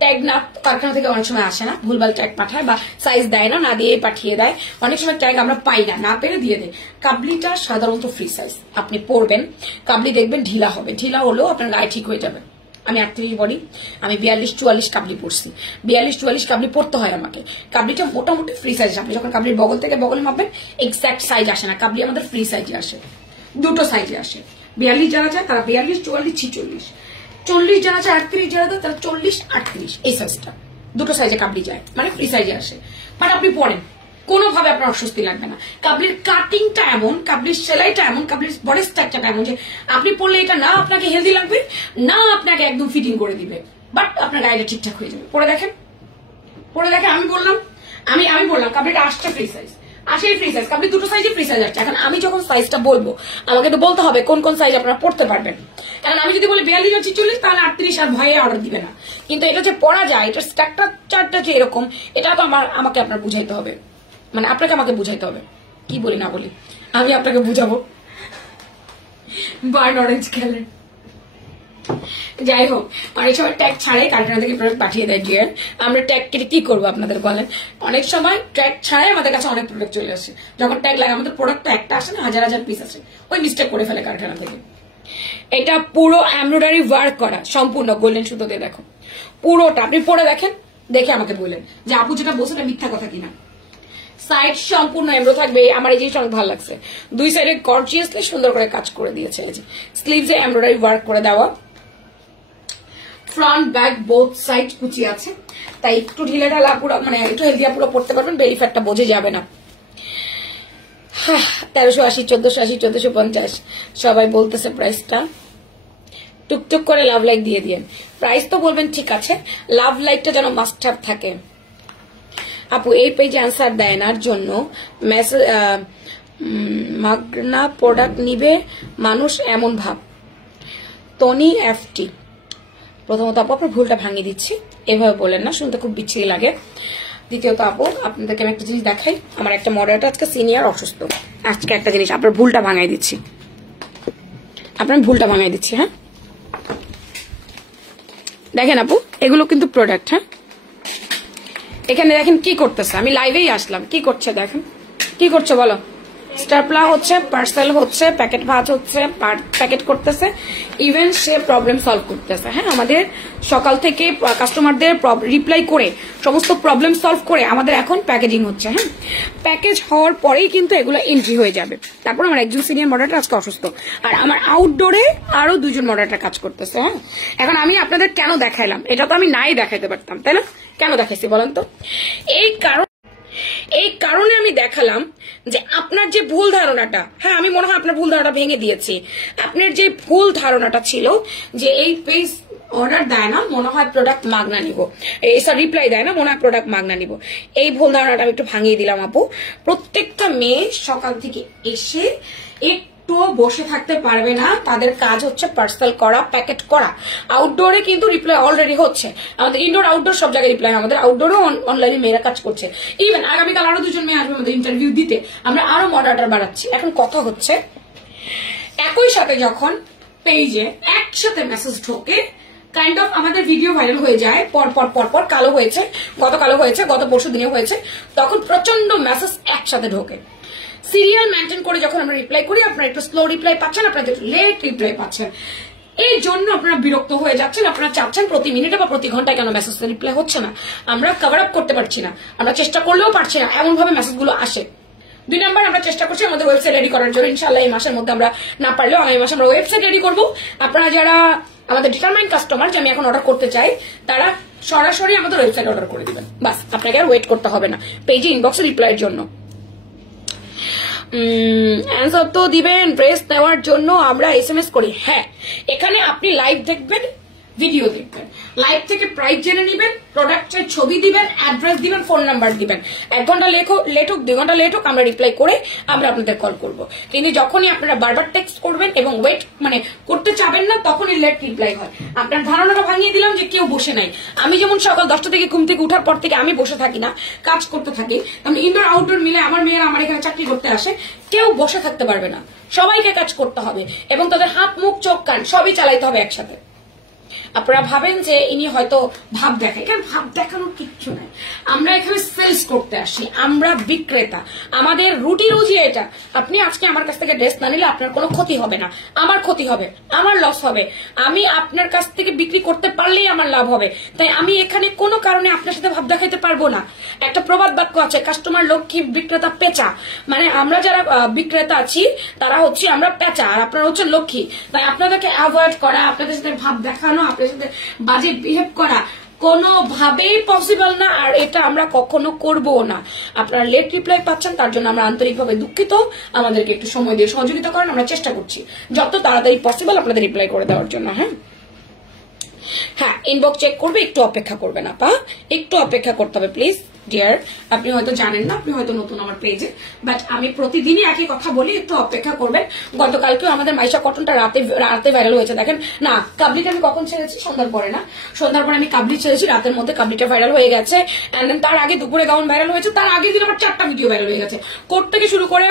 ট্যাগ না, কারখানা থেকে অনেক সময় আসে না, ভুলভাল ট্যাগ পাঠায় বা সাইজ দেয় না, না দিয়ে পাঠিয়ে দেয়। অনেক সময় ট্যাগ আমরা পাই না, না পেরে দিয়ে দেয়। কাবলিটা সাধারণত ফ্রি সাইজ, আপনি পরবেন, কাবলি দেখবেন ঢিলা হবে, ঢিলা হলেও আপনার গায়ে ঠিক হয়ে যাবে। আমি 38 বডি, আমি 42-44 কাবলি পরছি। 42-44 কাবলি পরতে হয় আমাকে। কাবলিটা মোটামুটি ফ্রি সাইজ। আপনি যখন কাবলির বগল থেকে বগলে মাপবেন, এক্সাক্ট সাইজ আসে না, কাবলি আমাদের ফ্রি সাইজে আসে, দুটো সাইজে আসে। 42 যারা চায় তারা 42-44-46, 40 যারা চায় 38 যারা চায় তারা 40-38, এই সাইজটা দুটো সাইজে কাবলি যায়, মানে ফ্রি সাইজে আসে। বাট আপনি পরেন, কোনোভাবে আপনার অস্বস্তি লাগবে না। কাবলির কাটিংটা এমন, কাবলির সেলাইটা এমন, কাবলির বডি স্ট্রাকচারটা এমন যে আপনি পরলে এটা না আপনাকে হেলদি লাগবে, না আপনাকে একদম ফিটিং করে দিবে, বাট আপনার গায়েটা ঠিকঠাক হয়ে যাবে। পরে দেখেন, পরে দেখেন, আমি বললাম কাবলিটা আসছে ফ্রি সাইজ, আসে ফ্রি সাইজ, কাবলি দুটো সাইজে ফ্রি সাইজ আসছে। এখন আমি যখন সাইজটা বলবো, আমাকে তো বলতে হবে কোন কোন সাইজ আপনারা পড়তে পারবেন। কারণ আমি যদি বলি 42-46, তাহলে 38 আর ভয়ে অর্ডার দিবে না। কিন্তু এটা যে পড়া যায়, এটার স্ট্রাকচারটা যে এরকম, এটা তো আমাকে আপনার বুঝাইতে হবে, মানে আপনাকে আমাকে বুঝাইতে হবে। কি বলি না বলি, আমি আপনাকে বুঝাবো। Burn orange colour. যাই হোক, অনেক সময় ট্যাগ ছাড়াই কারখানা থেকে প্রোডাক্ট পাঠিয়ে দেয় ডিয়ার। আমরা ট্যাগ কেটে কি করবো আপনাদের বলেন? অনেক সময় ট্যাগ ছাড়াই আমাদের কাছে অনেক প্রোডাক্ট চলে আসে। যখন ট্যাগ লাগে, আমাদের প্রোডাক্ট তো একটা আসে না, হাজার হাজার পিস আসে, ওই মিস্টেক করে ফেলে কারখানা থেকে। এটা পুরো এমব্রয়ডারি ওয়ার্ক করা, সম্পূর্ণ গোল্ডেন সুতো দিয়ে। দেখো পুরোটা, আপনি পরে দেখেন, দেখে আমাকে বলেন যে আপু যেটা বলছেন মিথ্যা কথা কিনা। সাইড সম্পূর্ণ এমব্রো থাকবে। আমার এই জিনিসটা অনেক ভালো লাগছে, দুই সাইডে গর্জিয়াসলি সুন্দর করে কাজ করে দিয়েছে। এই যে স্লিভসে এমব্রয়ডারি ওয়ার্ক করে দেওয়া, ফ্রন্ট ব্যাক বোথ সাইড কুচি আছে, তাই একটু ঢিলে ঢালা পুরো, মানে একটু হেলদিয়া পুরো পড়তে পারবেন, বেলি ফ্যাটটা বোঝে যাবে না। 1380, 1480, 1450 সবাই বলতেছে প্রাইসটা। টুকটুক করে লাভ লাইক দিয়ে দিয়েন। প্রাইস তো বলবেন ঠিক আছে, লাভ লাইকটা যেন মাস্ট হ্যাভ থাকে। আপু এই পেজে অ্যান্সার দেয় না জন্য মেসেজ, মাগনা প্রোডাক্ট নিবে মানুষ এমন ভাব। টনি এফটি, প্রথমত আপু আপনার ভুলটা ভাঙিয়ে দিচ্ছি, এভাবে বলেন না, শুনতে খুব বিচ্ছিরি লাগে। দ্বিতীয়ত আপু আপনাদেরকে আমি একটা জিনিস দেখাই, আমার একটা মডারেটর আজকে সিনিয়র অসুস্থ, আজকে একটা জিনিস আপনার ভুলটা ভাঙাই দিচ্ছি, আপনার ভুলটা ভাঙাই দিচ্ছি। হ্যাঁ দেখেন আপু, এগুলো কিন্তু প্রোডাক্ট। হ্যাঁ এখানে দেখেন কি করতেছে, আমি লাইভেই আসলাম, কি করছে দেখেন, কি করছে বলো, স্টারপ্লা হচ্ছে, পার্সেল হচ্ছে, প্যাকেট ভাজ হচ্ছে, প্যাকেট করতেছে, ইভেন সে প্রবলেম সলভ করতেছে। হ্যাঁ, আমাদের সকাল থেকে কাস্টমারদের রিপ্লাই করে সমস্ত প্রবলেম সলভ করে আমাদের এখন প্যাকেজিং হচ্ছে। হ্যাঁ, প্যাকেজ হওয়ার পরেই কিন্তু এগুলো এন্ট্রি হয়ে যাবে। তারপর আমার একজন সিনিয়র মডারেটর আজকে অসুস্থ, আর আমার আউটডোরে আরো 2 জন মডারেটর কাজ করতেছে। হ্যাঁ, এখন আমি আপনাদের কেন দেখাইলাম, এটা তো আমি নাই দেখাইতে পারতাম, তাই না? কেন দেখাইছি বলেন তো? এই কারণে আমি দেখালাম যে আপনার যে ভুল ধারণাটা, হ্যাঁ আমি মনে হয় আপনার ভুল ধারণাটা ভেঙে দিয়েছি। আপনার যে ভুল ধারণাটা ছিল যে এই পেজ অর্ডার দেয় না, মনে হয় প্রোডাক্ট মাগনা নিব, এসব রিপ্লাই দেয় না, মনে হয় প্রোডাক্ট মাগনা নিব, এই ভুল ধারণাটা আমি একটু ভাঙিয়ে দিলাম আপু। প্রত্যেকটা মেয়ে সকাল থেকে এসে একটু বসে থাকতে পারবে না, তাদের কাজ হচ্ছে পার্সেল করা, প্যাকেট করা। আউটডোরে কিন্তু রিপ্লাই অলরেডি হচ্ছে, আমাদের ইনডোর আউটডোর সব জায়গায় রিপ্লাই, আমাদের আউটডোরে অনলাইনে মেয়েরা কাজ করছে। ইভেন আগামীকাল আরো 2 জন মেয়ে আসবে আমাদের ইন্টারভিউ দিতে, আমরা আরো মডারেটর বাড়াচ্ছি। এখন কথা হচ্ছে একই সাথে যখন পেজে একসাথে মেসেজ ঢোকে, কাইন্ড অফ আমাদের ভিডিও ভাইরাল হয়ে যায়, পর কালো হয়েছে, গতকালও হয়েছে, গত পরশু দিনে হয়েছে, তখন প্রচন্ড মেসেজ একসাথে ঢোকে। সিরিয়াল মেনটেন করে যখন আমরা রিপ্লাই করি, আপনারা একটু স্লো রিপ্লাই পাচ্ছেন, আপনারা একটু লেট রিপ্লাই পাচ্ছেন, এই জন্য আপনারা বিরক্ত হয়ে যাচ্ছেন। আপনারা চাচ্ছেন প্রতি মিনিটে বা প্রতি ঘন্টায় কেন মেসেজ রিপ্লাই হচ্ছে না, আমরা কভার আপ করতে পারছি না, আমরা চেষ্টা করলেও পারছি না, এমন ভাবে মেসেজগুলো আসে। 2 নাম্বার, আমরা চেষ্টা করছি আমাদের ওয়েবসাইট রেডি করার জন্য। ইনশাআল্লাহ এই মাসের মধ্যে, আমরা না পারলেও আগামী মাসে আমরা ওয়েবসাইট রেডি করব। আপনারা যারা আমাদের ডিটারমাইন্ড কাস্টমার যে আমি এখন অর্ডার করতে চাই, তারা সরাসরি আমাদের ওয়েবসাইট অর্ডার করে দিবেন, বাস, আপনাকে আর ওয়েট করতে হবে না পেজে ইনবক্সে রিপ্লাইয়ের জন্য। অ্যান্সার তো দিবেন, প্রেস দেওয়ার জন্য আমরা SMS করি। হ্যাঁ, এখানে আপনি লাইভ দেখবেন, ভিডিও দেখবেন, লাইভ থেকে প্রাইস জেনে নেবেন, প্রোডাক্টের ছবি দিবেন, অ্যাড্রেস দিবেন, ফোন নাম্বার দিবেন। 1 ঘন্টা লেট হোক 2 ঘন্টা লেট হোক, আমরা রিপ্লাই করে আমরা আপনাদের কল করব। কিন্তু যখনই আপনারা বারবার টেক্সট করবেন এবং ওয়েট করতে চাবেন না, তখনই লেট রিপ্লাই হয়। আপনার ধারণাটা ভাঙিয়ে দিলাম যে কেউ বসে নাই। আমি যেমন সকাল 10টা থেকে ঘুম থেকে উঠার পর থেকে আমি বসে থাকি না, কাজ করতে থাকি। আমি ইনডোর আউটডোর মিলে আমার মেয়েরা আমার এখানে চাকরি করতে আসে, কেউ বসে থাকতে পারবে না, সবাইকে কাজ করতে হবে এবং তাদের হাত মুখ চোখ কান সবই চালাইতে হবে একসাথে। আপনারা ভাবেন যে ইনি হয়তো ভাব দেখায়, কেন ভাব দেখানোর কিচ্ছু নাই। আমরা এখানে সেলস করতে আসি, আমরা বিক্রেতা, আমাদের রুটি রুজি এটা। আপনি আজকে আমার কাছ থেকে ড্রেস না নিলে আপনার কোনো ক্ষতি হবে না, আমার ক্ষতি হবে, আমার লস হবে। আমি আপনার কাছ থেকে বিক্রি করতে পারলেই আমার লাভ হবে। তাই আমি এখানে কোনো কারণে আপনার সাথে ভাব দেখাইতে পারবো না। একটা প্রবাদ বাক্য আছে, কাস্টমার লক্ষ্মী, বিক্রেতা পেঁচা। মানে আমরা যারা বিক্রেতা আছি তারা হচ্ছে আমরা পেঁচা, আর আপনারা হচ্ছে লক্ষ্মী। তাই আপনাদেরকে অ্যাভয়েড করা, আপনাদের সাথে ভাব দেখানো, আপনাদের সাথে বাজে বিহেভ করা কোনোভাবেই পসিবল না, আর এটা আমরা কখনো করবো না। আপনারা লেট রিপ্লাই পাচ্ছেন, তার জন্য আমরা আন্তরিকভাবে দুঃখিত। আমাদেরকে একটু সময় দিয়ে সহযোগিতা করেন, আমরা চেষ্টা করছি যত তাড়াতাড়ি পসিবল আপনাদের রিপ্লাই করে দেওয়ার জন্য। হ্যাঁ, ইনবক্স চেক করবে, একটু অপেক্ষা করবেন আপা, একটু অপেক্ষা করতে হবে প্লিজ ডিয়ার। আপনি হয়তো জানেন না, আপনি হয়তো নতুন আমার পেজে, বাট আমি প্রতিদিনই একই কথা বলি, একটু অপেক্ষা করবেন। গতকালকেও আমাদের মাইশা কটনটা রাতে ভাইরাল হয়েছে। দেখেন না, কাবলিটা আমি কখন ছেড়েছি? সন্ধ্যার পরে না, সন্ধ্যার পরে আমি কাবলি ছেড়েছি, রাতের মধ্যে কাবলিটা ভাইরাল হয়ে গেছে। এন্ড দেন তার আগে দুপুরে গাউন ভাইরাল হয়েছে, তার আগের দিন আবার 4টা ভিডিও ভাইরাল হয়ে গেছে। কোট থেকে শুরু করে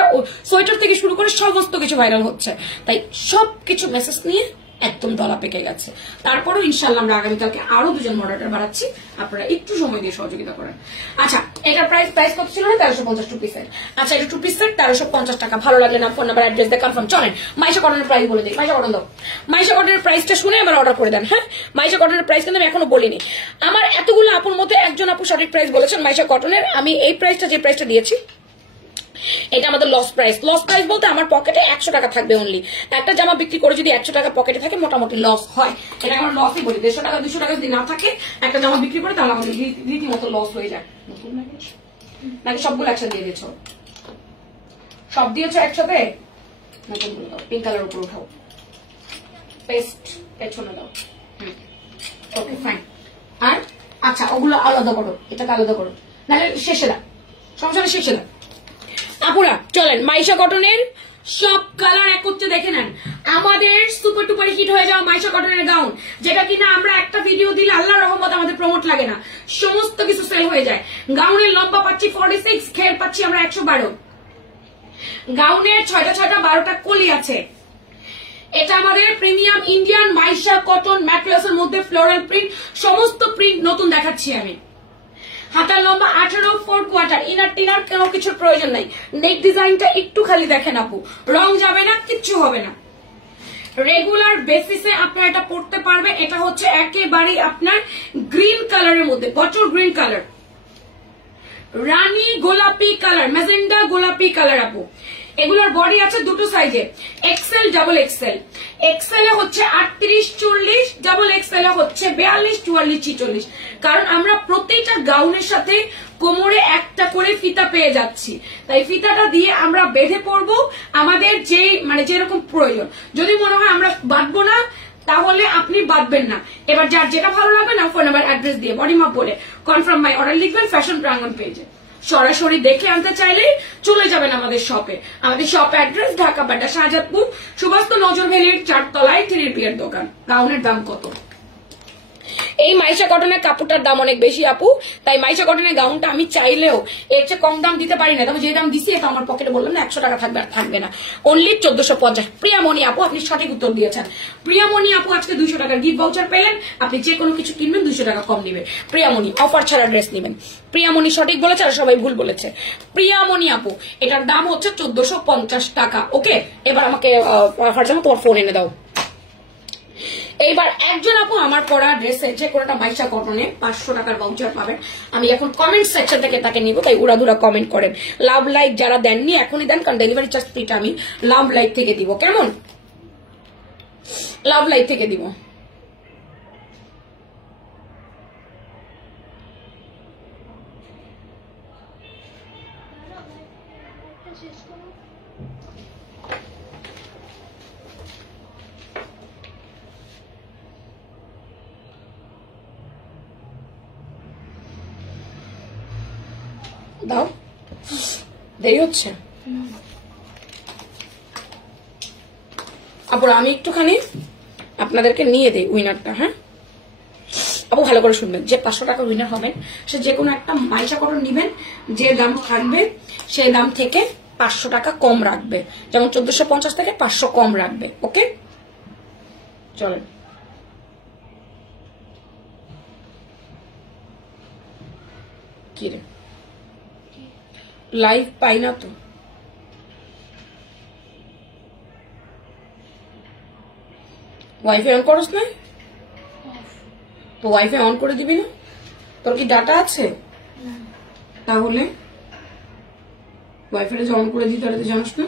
সোয়েটার থেকে শুরু করে সমস্ত কিছু ভাইরাল হচ্ছে। তাই সবকিছু মেসেজ নিয়ে একদম দলা পেকে গেছে। তারপরও ইনশাল্লাহ আমরা আগামীকালকে আরো 2 জন মডারেটর বাড়াচ্ছি, আপনারা একটু সময় দিয়ে সহযোগিতা করেন। আচ্ছা, এটার প্রাইস কত ছিল? 1350 টু পিসের। আচ্ছা, এটা 2 পিস সেট 1350 টাকা। ভালো লাগলে না ফোন নাম্বার অ্যাড্রেস দিয়ে কনফার্ম। চলেন মাইশা কটনের প্রাইস বলে দিই। মাইশা কটন দাও, মাইশা কটনের প্রাইসটা শুনে এবার অর্ডার করে দেন। হ্যাঁ, মাইশা কটনের প্রাইস কিন্তু আমি এখনো বলিনি। আমার এতগুলো আপুর মধ্যে একজন আপু সঠিক প্রাইস বলেছেন মাইশা কটনের। আমি এই প্রাইসটা, যে প্রাইসটা দিয়েছি, এটা আমাদের লস প্রাইস। লস প্রাইস বলতে আমার পকেটে 100 টাকা থাকবে অনলি। একটা জামা বিক্রি করে যদি 100 টাকা পকেটে থাকে, মোটামুটি লস হয়। এটা আমরা লসই বলি। 150 টাকা 200 টাকা যদি না থাকে একটা জামা বিক্রি করে, তাহলে আমাদের রীতিমতো লস হয়ে যায়। নাকি সবগুলো একসাথে দিয়ে দিয়েছ? সব দিয়েছ একসাথে? নতুনগুলো দাও, পিঙ্ক কালার উপর উঠাও, পেস্ট পেছনে দাও। Okay fine. আর আচ্ছা, ওগুলো আলাদা করো, এটাকে আলাদা করো, নাহলে শেষে দাও, সমস্যা শেষে দাও। আপুরা চলেন মাইশা কটনের সব কালার একত্রে দেখে নেন। আমাদের সুপার টুপার হিট হয়ে যাওয়া মাইশা কটনের গাউন, যেটা কিনা আমরা একটা ভিডিও দিলে আল্লাহর রহমত আমাদের প্রমোট লাগে না, সমস্ত কিছু সেল হয়ে যায়। গাউনের লম্বা পাচ্ছি 46, ঘের পাচ্ছি আমরা 112। গাউনের 6টা 12টা কলি আছে। এটা আমাদের premium Indian Maisha cotton materials এর মধ্যে ফ্লোরাল প্রিন্ট, সমস্ত প্রিন্ট নতুন দেখাচ্ছি আমি। হাতার লম্বা 18 4/4, ইনার টিনার কোনো কিছুর প্রয়োজন নাই। নেক ডিজাইনটা একটু খালি দেখেন আপু, রং যাবে না, কিচ্ছু হবে না। রেগুলার বেসিসে আপনার এটা পড়তে পারবে। এটা হচ্ছে একেবারেই আপনার গ্রিন কালারের মধ্যে, বটল গ্রিন কালার, রানী গোলাপি কালার, ম্যাজেন্ডা গোলাপি কালার আপু। এগুলোর বডি আছে দুটো সাইজে, এক্সেল ডাবল এক্সেল। এক্সেল এ হচ্ছে 38 40, ডাবল এক্সেল এ হচ্ছে 42 44 46। কারণ আমরা প্রত্যেকটা গাউনের সাথে কোমরে একটা করে ফিতা পেয়ে যাচ্ছি, তাই ফিতাটা দিয়ে আমরা বেঁধে পরবো আমাদের যে মানে যেরকম প্রয়োজন। যদি মনে হয় আমরা বাঁধবো না তাহলে আপনি বাঁধবেন না। এবার যার যেটা ভালো লাগবে না, ফোন নাম্বার অ্যাড্রেস দিয়ে বডি মাপ বলে কনফার্ম মাই অর্ডার লিখবেন ফ্যাশন প্রাঙ্গণ পেজে। সরাসরি দেখে আনতে চাইলে চলে যাবেন আমাদের শপে। আমাদের শপ অ্যাড্রেস ঢাকা বাড্ডা শাহজাদপুর সুবাস্ত নজর ভ্যালির 4 তলায় থ্রির বিয়ের দোকান। গাউনের দাম কত? এই মাইশা কটনের কাপড়টার দাম অনেক বেশি আপু, তাই মাইশা কটনের গাউনটা আমি চাইলেও এর চেয়ে কম দাম দিতে পারি না। তবে যে দাম দিছি এটা আমার পকেটে বললাম না 100 টাকা থাকবে আর থাকবে না, অনলি 1450। প্রিয়ামণি আপু আপনি সঠিক উত্তর দিয়েছেন। প্রিয়ামণি আপু আজকে 200 টাকার গিফট ভাউচার পেলেন, আপনি যে কোনো কিছু কিনবেন 200 টাকা কম নিবে। প্রিয়ামণি অফার ছাড়া ড্রেস নেবেন। প্রিয়ামণি সঠিক বলেছে আর সবাই ভুল বলেছে। প্রিয়ামণি আপু এটার দাম হচ্ছে 1450 টাকা। ওকে, এবার আমাকে ফারজানা তোমার ফোন এনে দাও। এইবার একজন আপু আমার পরা ড্রেসে যে কোনটা মাইশা কটনে 500 টাকার ভাউচার পাবেন। আমি এখন কমেন্ট সেকশন থেকে তাকে নিব, তাই উড়াধুরা কমেন্ট করেন। লাভ লাইক যারা দেননি এখনই দেন, কারণ ডেলিভারি চার্জ ফ্রিটা আমি লাভ লাইক থেকে দিব। কেমন? লাভ লাইক থেকে দিব। দাও, দেরি হচ্ছে আপু। আমি একটুখানি আপনাদেরকে নিয়ে দেই উইনারটা। হ্যাঁ আপু ভালো করে শুনবেন, যে 500 টাকা উইনার হবেন সে যে কোনো একটা মাইশা কটন নিবেন, যে দাম থাকবে সেই দাম থেকে 500 টাকা কম রাখবে, যেমন 1450 থেকে 500 কম রাখবে। ওকে চলেন। কি রে লাইভ পাই না তো, ওয়াইফাই অন করস না তো? ওয়াইফাই অন করে দিবি না? তোর কি ডাটা আছে? তাহলে ওয়াইফাইটা অন করে দিতে পারে, তুই জানিস না?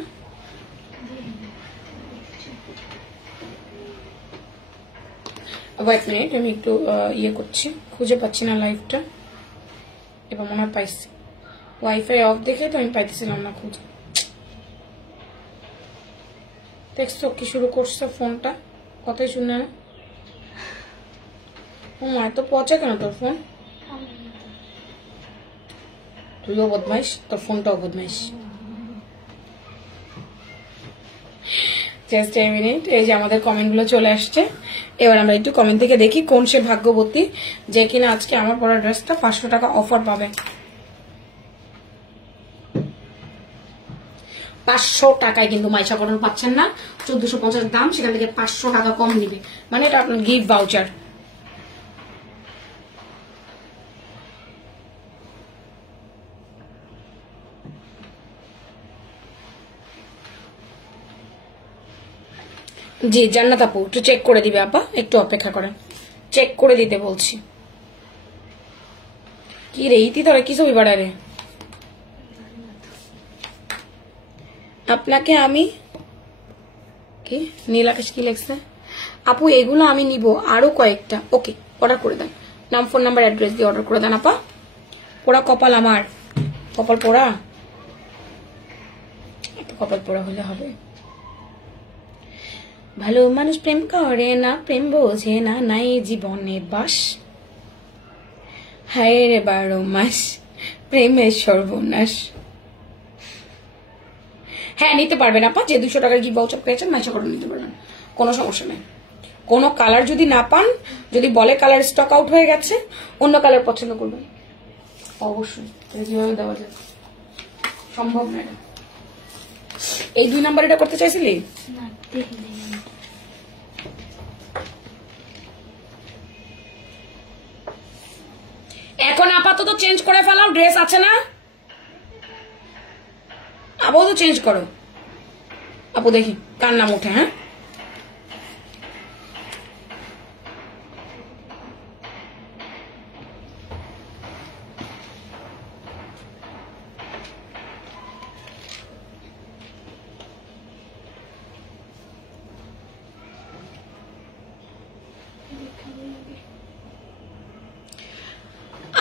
এক মিনিট, আমি একটু ইয়ে করছি, খুঁজে পাচ্ছি না লাইভটা। এবার মনে হয় পাইছি, ওয়াইফাই অফ দেখে তো আমি পাইতেছিলাম না খুঁজে। দেখছো কি শুরু করছে ফোনটা, কথাই শুনে না। ও মা এত পচা কেন তোর ফোন? তুইও বদমাইশ, তোর ফোনটাও বদমাইশ। জাস্ট এ মিনিট, এই যে আমাদের কমেন্ট গুলো চলে আসছে। এবার আমরা একটু কমেন্ট থেকে দেখি কোন সে ভাগ্যবতী যে কিনা আজকে আমার পরা ড্রেসটা 500 টাকা অফার পাবে। 500 টাকায় কিন্তু মাইশা কটন পাচ্ছেন না, 1450 দাম, সেখান থেকে 500 টাকা কম নিবে, মানে এটা আপনার গিফট ভাউচার। জি জান্নাত আপু একটু চেক করে দিবে আপা, একটু অপেক্ষা করেন, চেক করে দিতে বলছি। কি রে ইতি তোরা কি ছবি বাড়ায় রে? আপনাকে আমি কি নীল আকাশ কি লেখছে আপু, এগুলো আমি নিব আরো কয়েকটা। ওকে অর্ডার করে দেন, নাম ফোন নাম্বার অ্যাড্রেস দিয়ে অর্ডার করে দেন আপা। পোড়া কপাল আমার, কপাল পোড়া, কপাল পোড়া হলে হবে? ভালো মানুষ প্রেম করে না, প্রেম বোঝে না, নাই জীবনে বাস, হায় রে 12 মাস প্রেমের সর্বনাশ। হ্যাঁ নিতে পারবেন আপা, যে 200 টাকার গিফট ভাউচার পেয়েছেন মাইশা কটন নিতে পারবেন, কোনো সমস্যা নেই। কোনো কালার যদি না পান, যদি বলে কালার স্টক আউট হয়ে গেছে, অন্য কালার পছন্দ করবেন অবশ্যই, কিভাবে দেওয়া যায় সম্ভব নয়। এই 2 নাম্বার এটা করতে চাইছিলি? এখন আপাতত চেঞ্জ করে ফেলাও, ড্রেস আছে না? আপাতত চেঞ্জ করো আপু, দেখি কার নাম ওঠে। হ্যাঁ,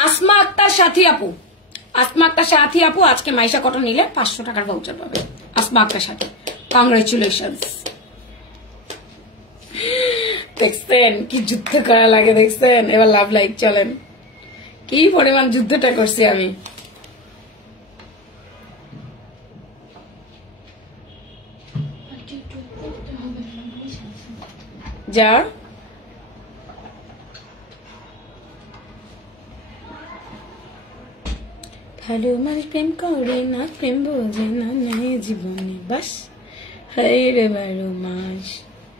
আসমা আক্তার সাথী আপু, আসমা আক্তার সাথী আপু আজকে মাইশা কটন নিলে 500 টাকার ভাউচার পাবে। আসমা আক্তার সাথী, কংগ্রেচুলেশনস। দেখছেন কি যুদ্ধ করা লাগে, দেখছেন? এবার লাভ লাইক চলেন, কি পরিমাণ যুদ্ধটা করছি আমি। যা ভালো মানুষ প্রেম করে না, প্রেম বোঝে না জীবনে, বাস হায় রে 12 মাস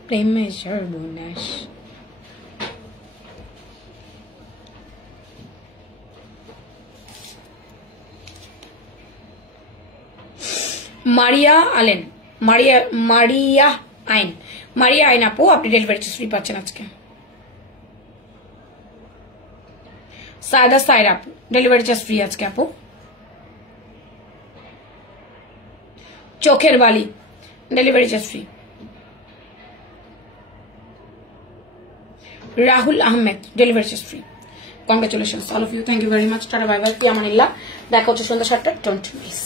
প্রেমের সর্বনাশ। মারিয়া আলেন, মারিয়া আইন আপু, আপনি ডেলিভারি চার্জ ফ্রি পাচ্ছেন আজকে। সায়দা সাইরা আপু, ডেলিভারি চার্জ ফ্রি আজকে আপু। Chokher Bali, delivery charge free. Rahul Ahmed, delivery charge free. Congratulations all of you, thank you very much. Tata bye bye, ফি আমানিল্লাহ। দেখা হচ্ছে সন্ধ্যা 7টায়, ডোন্ট মিস।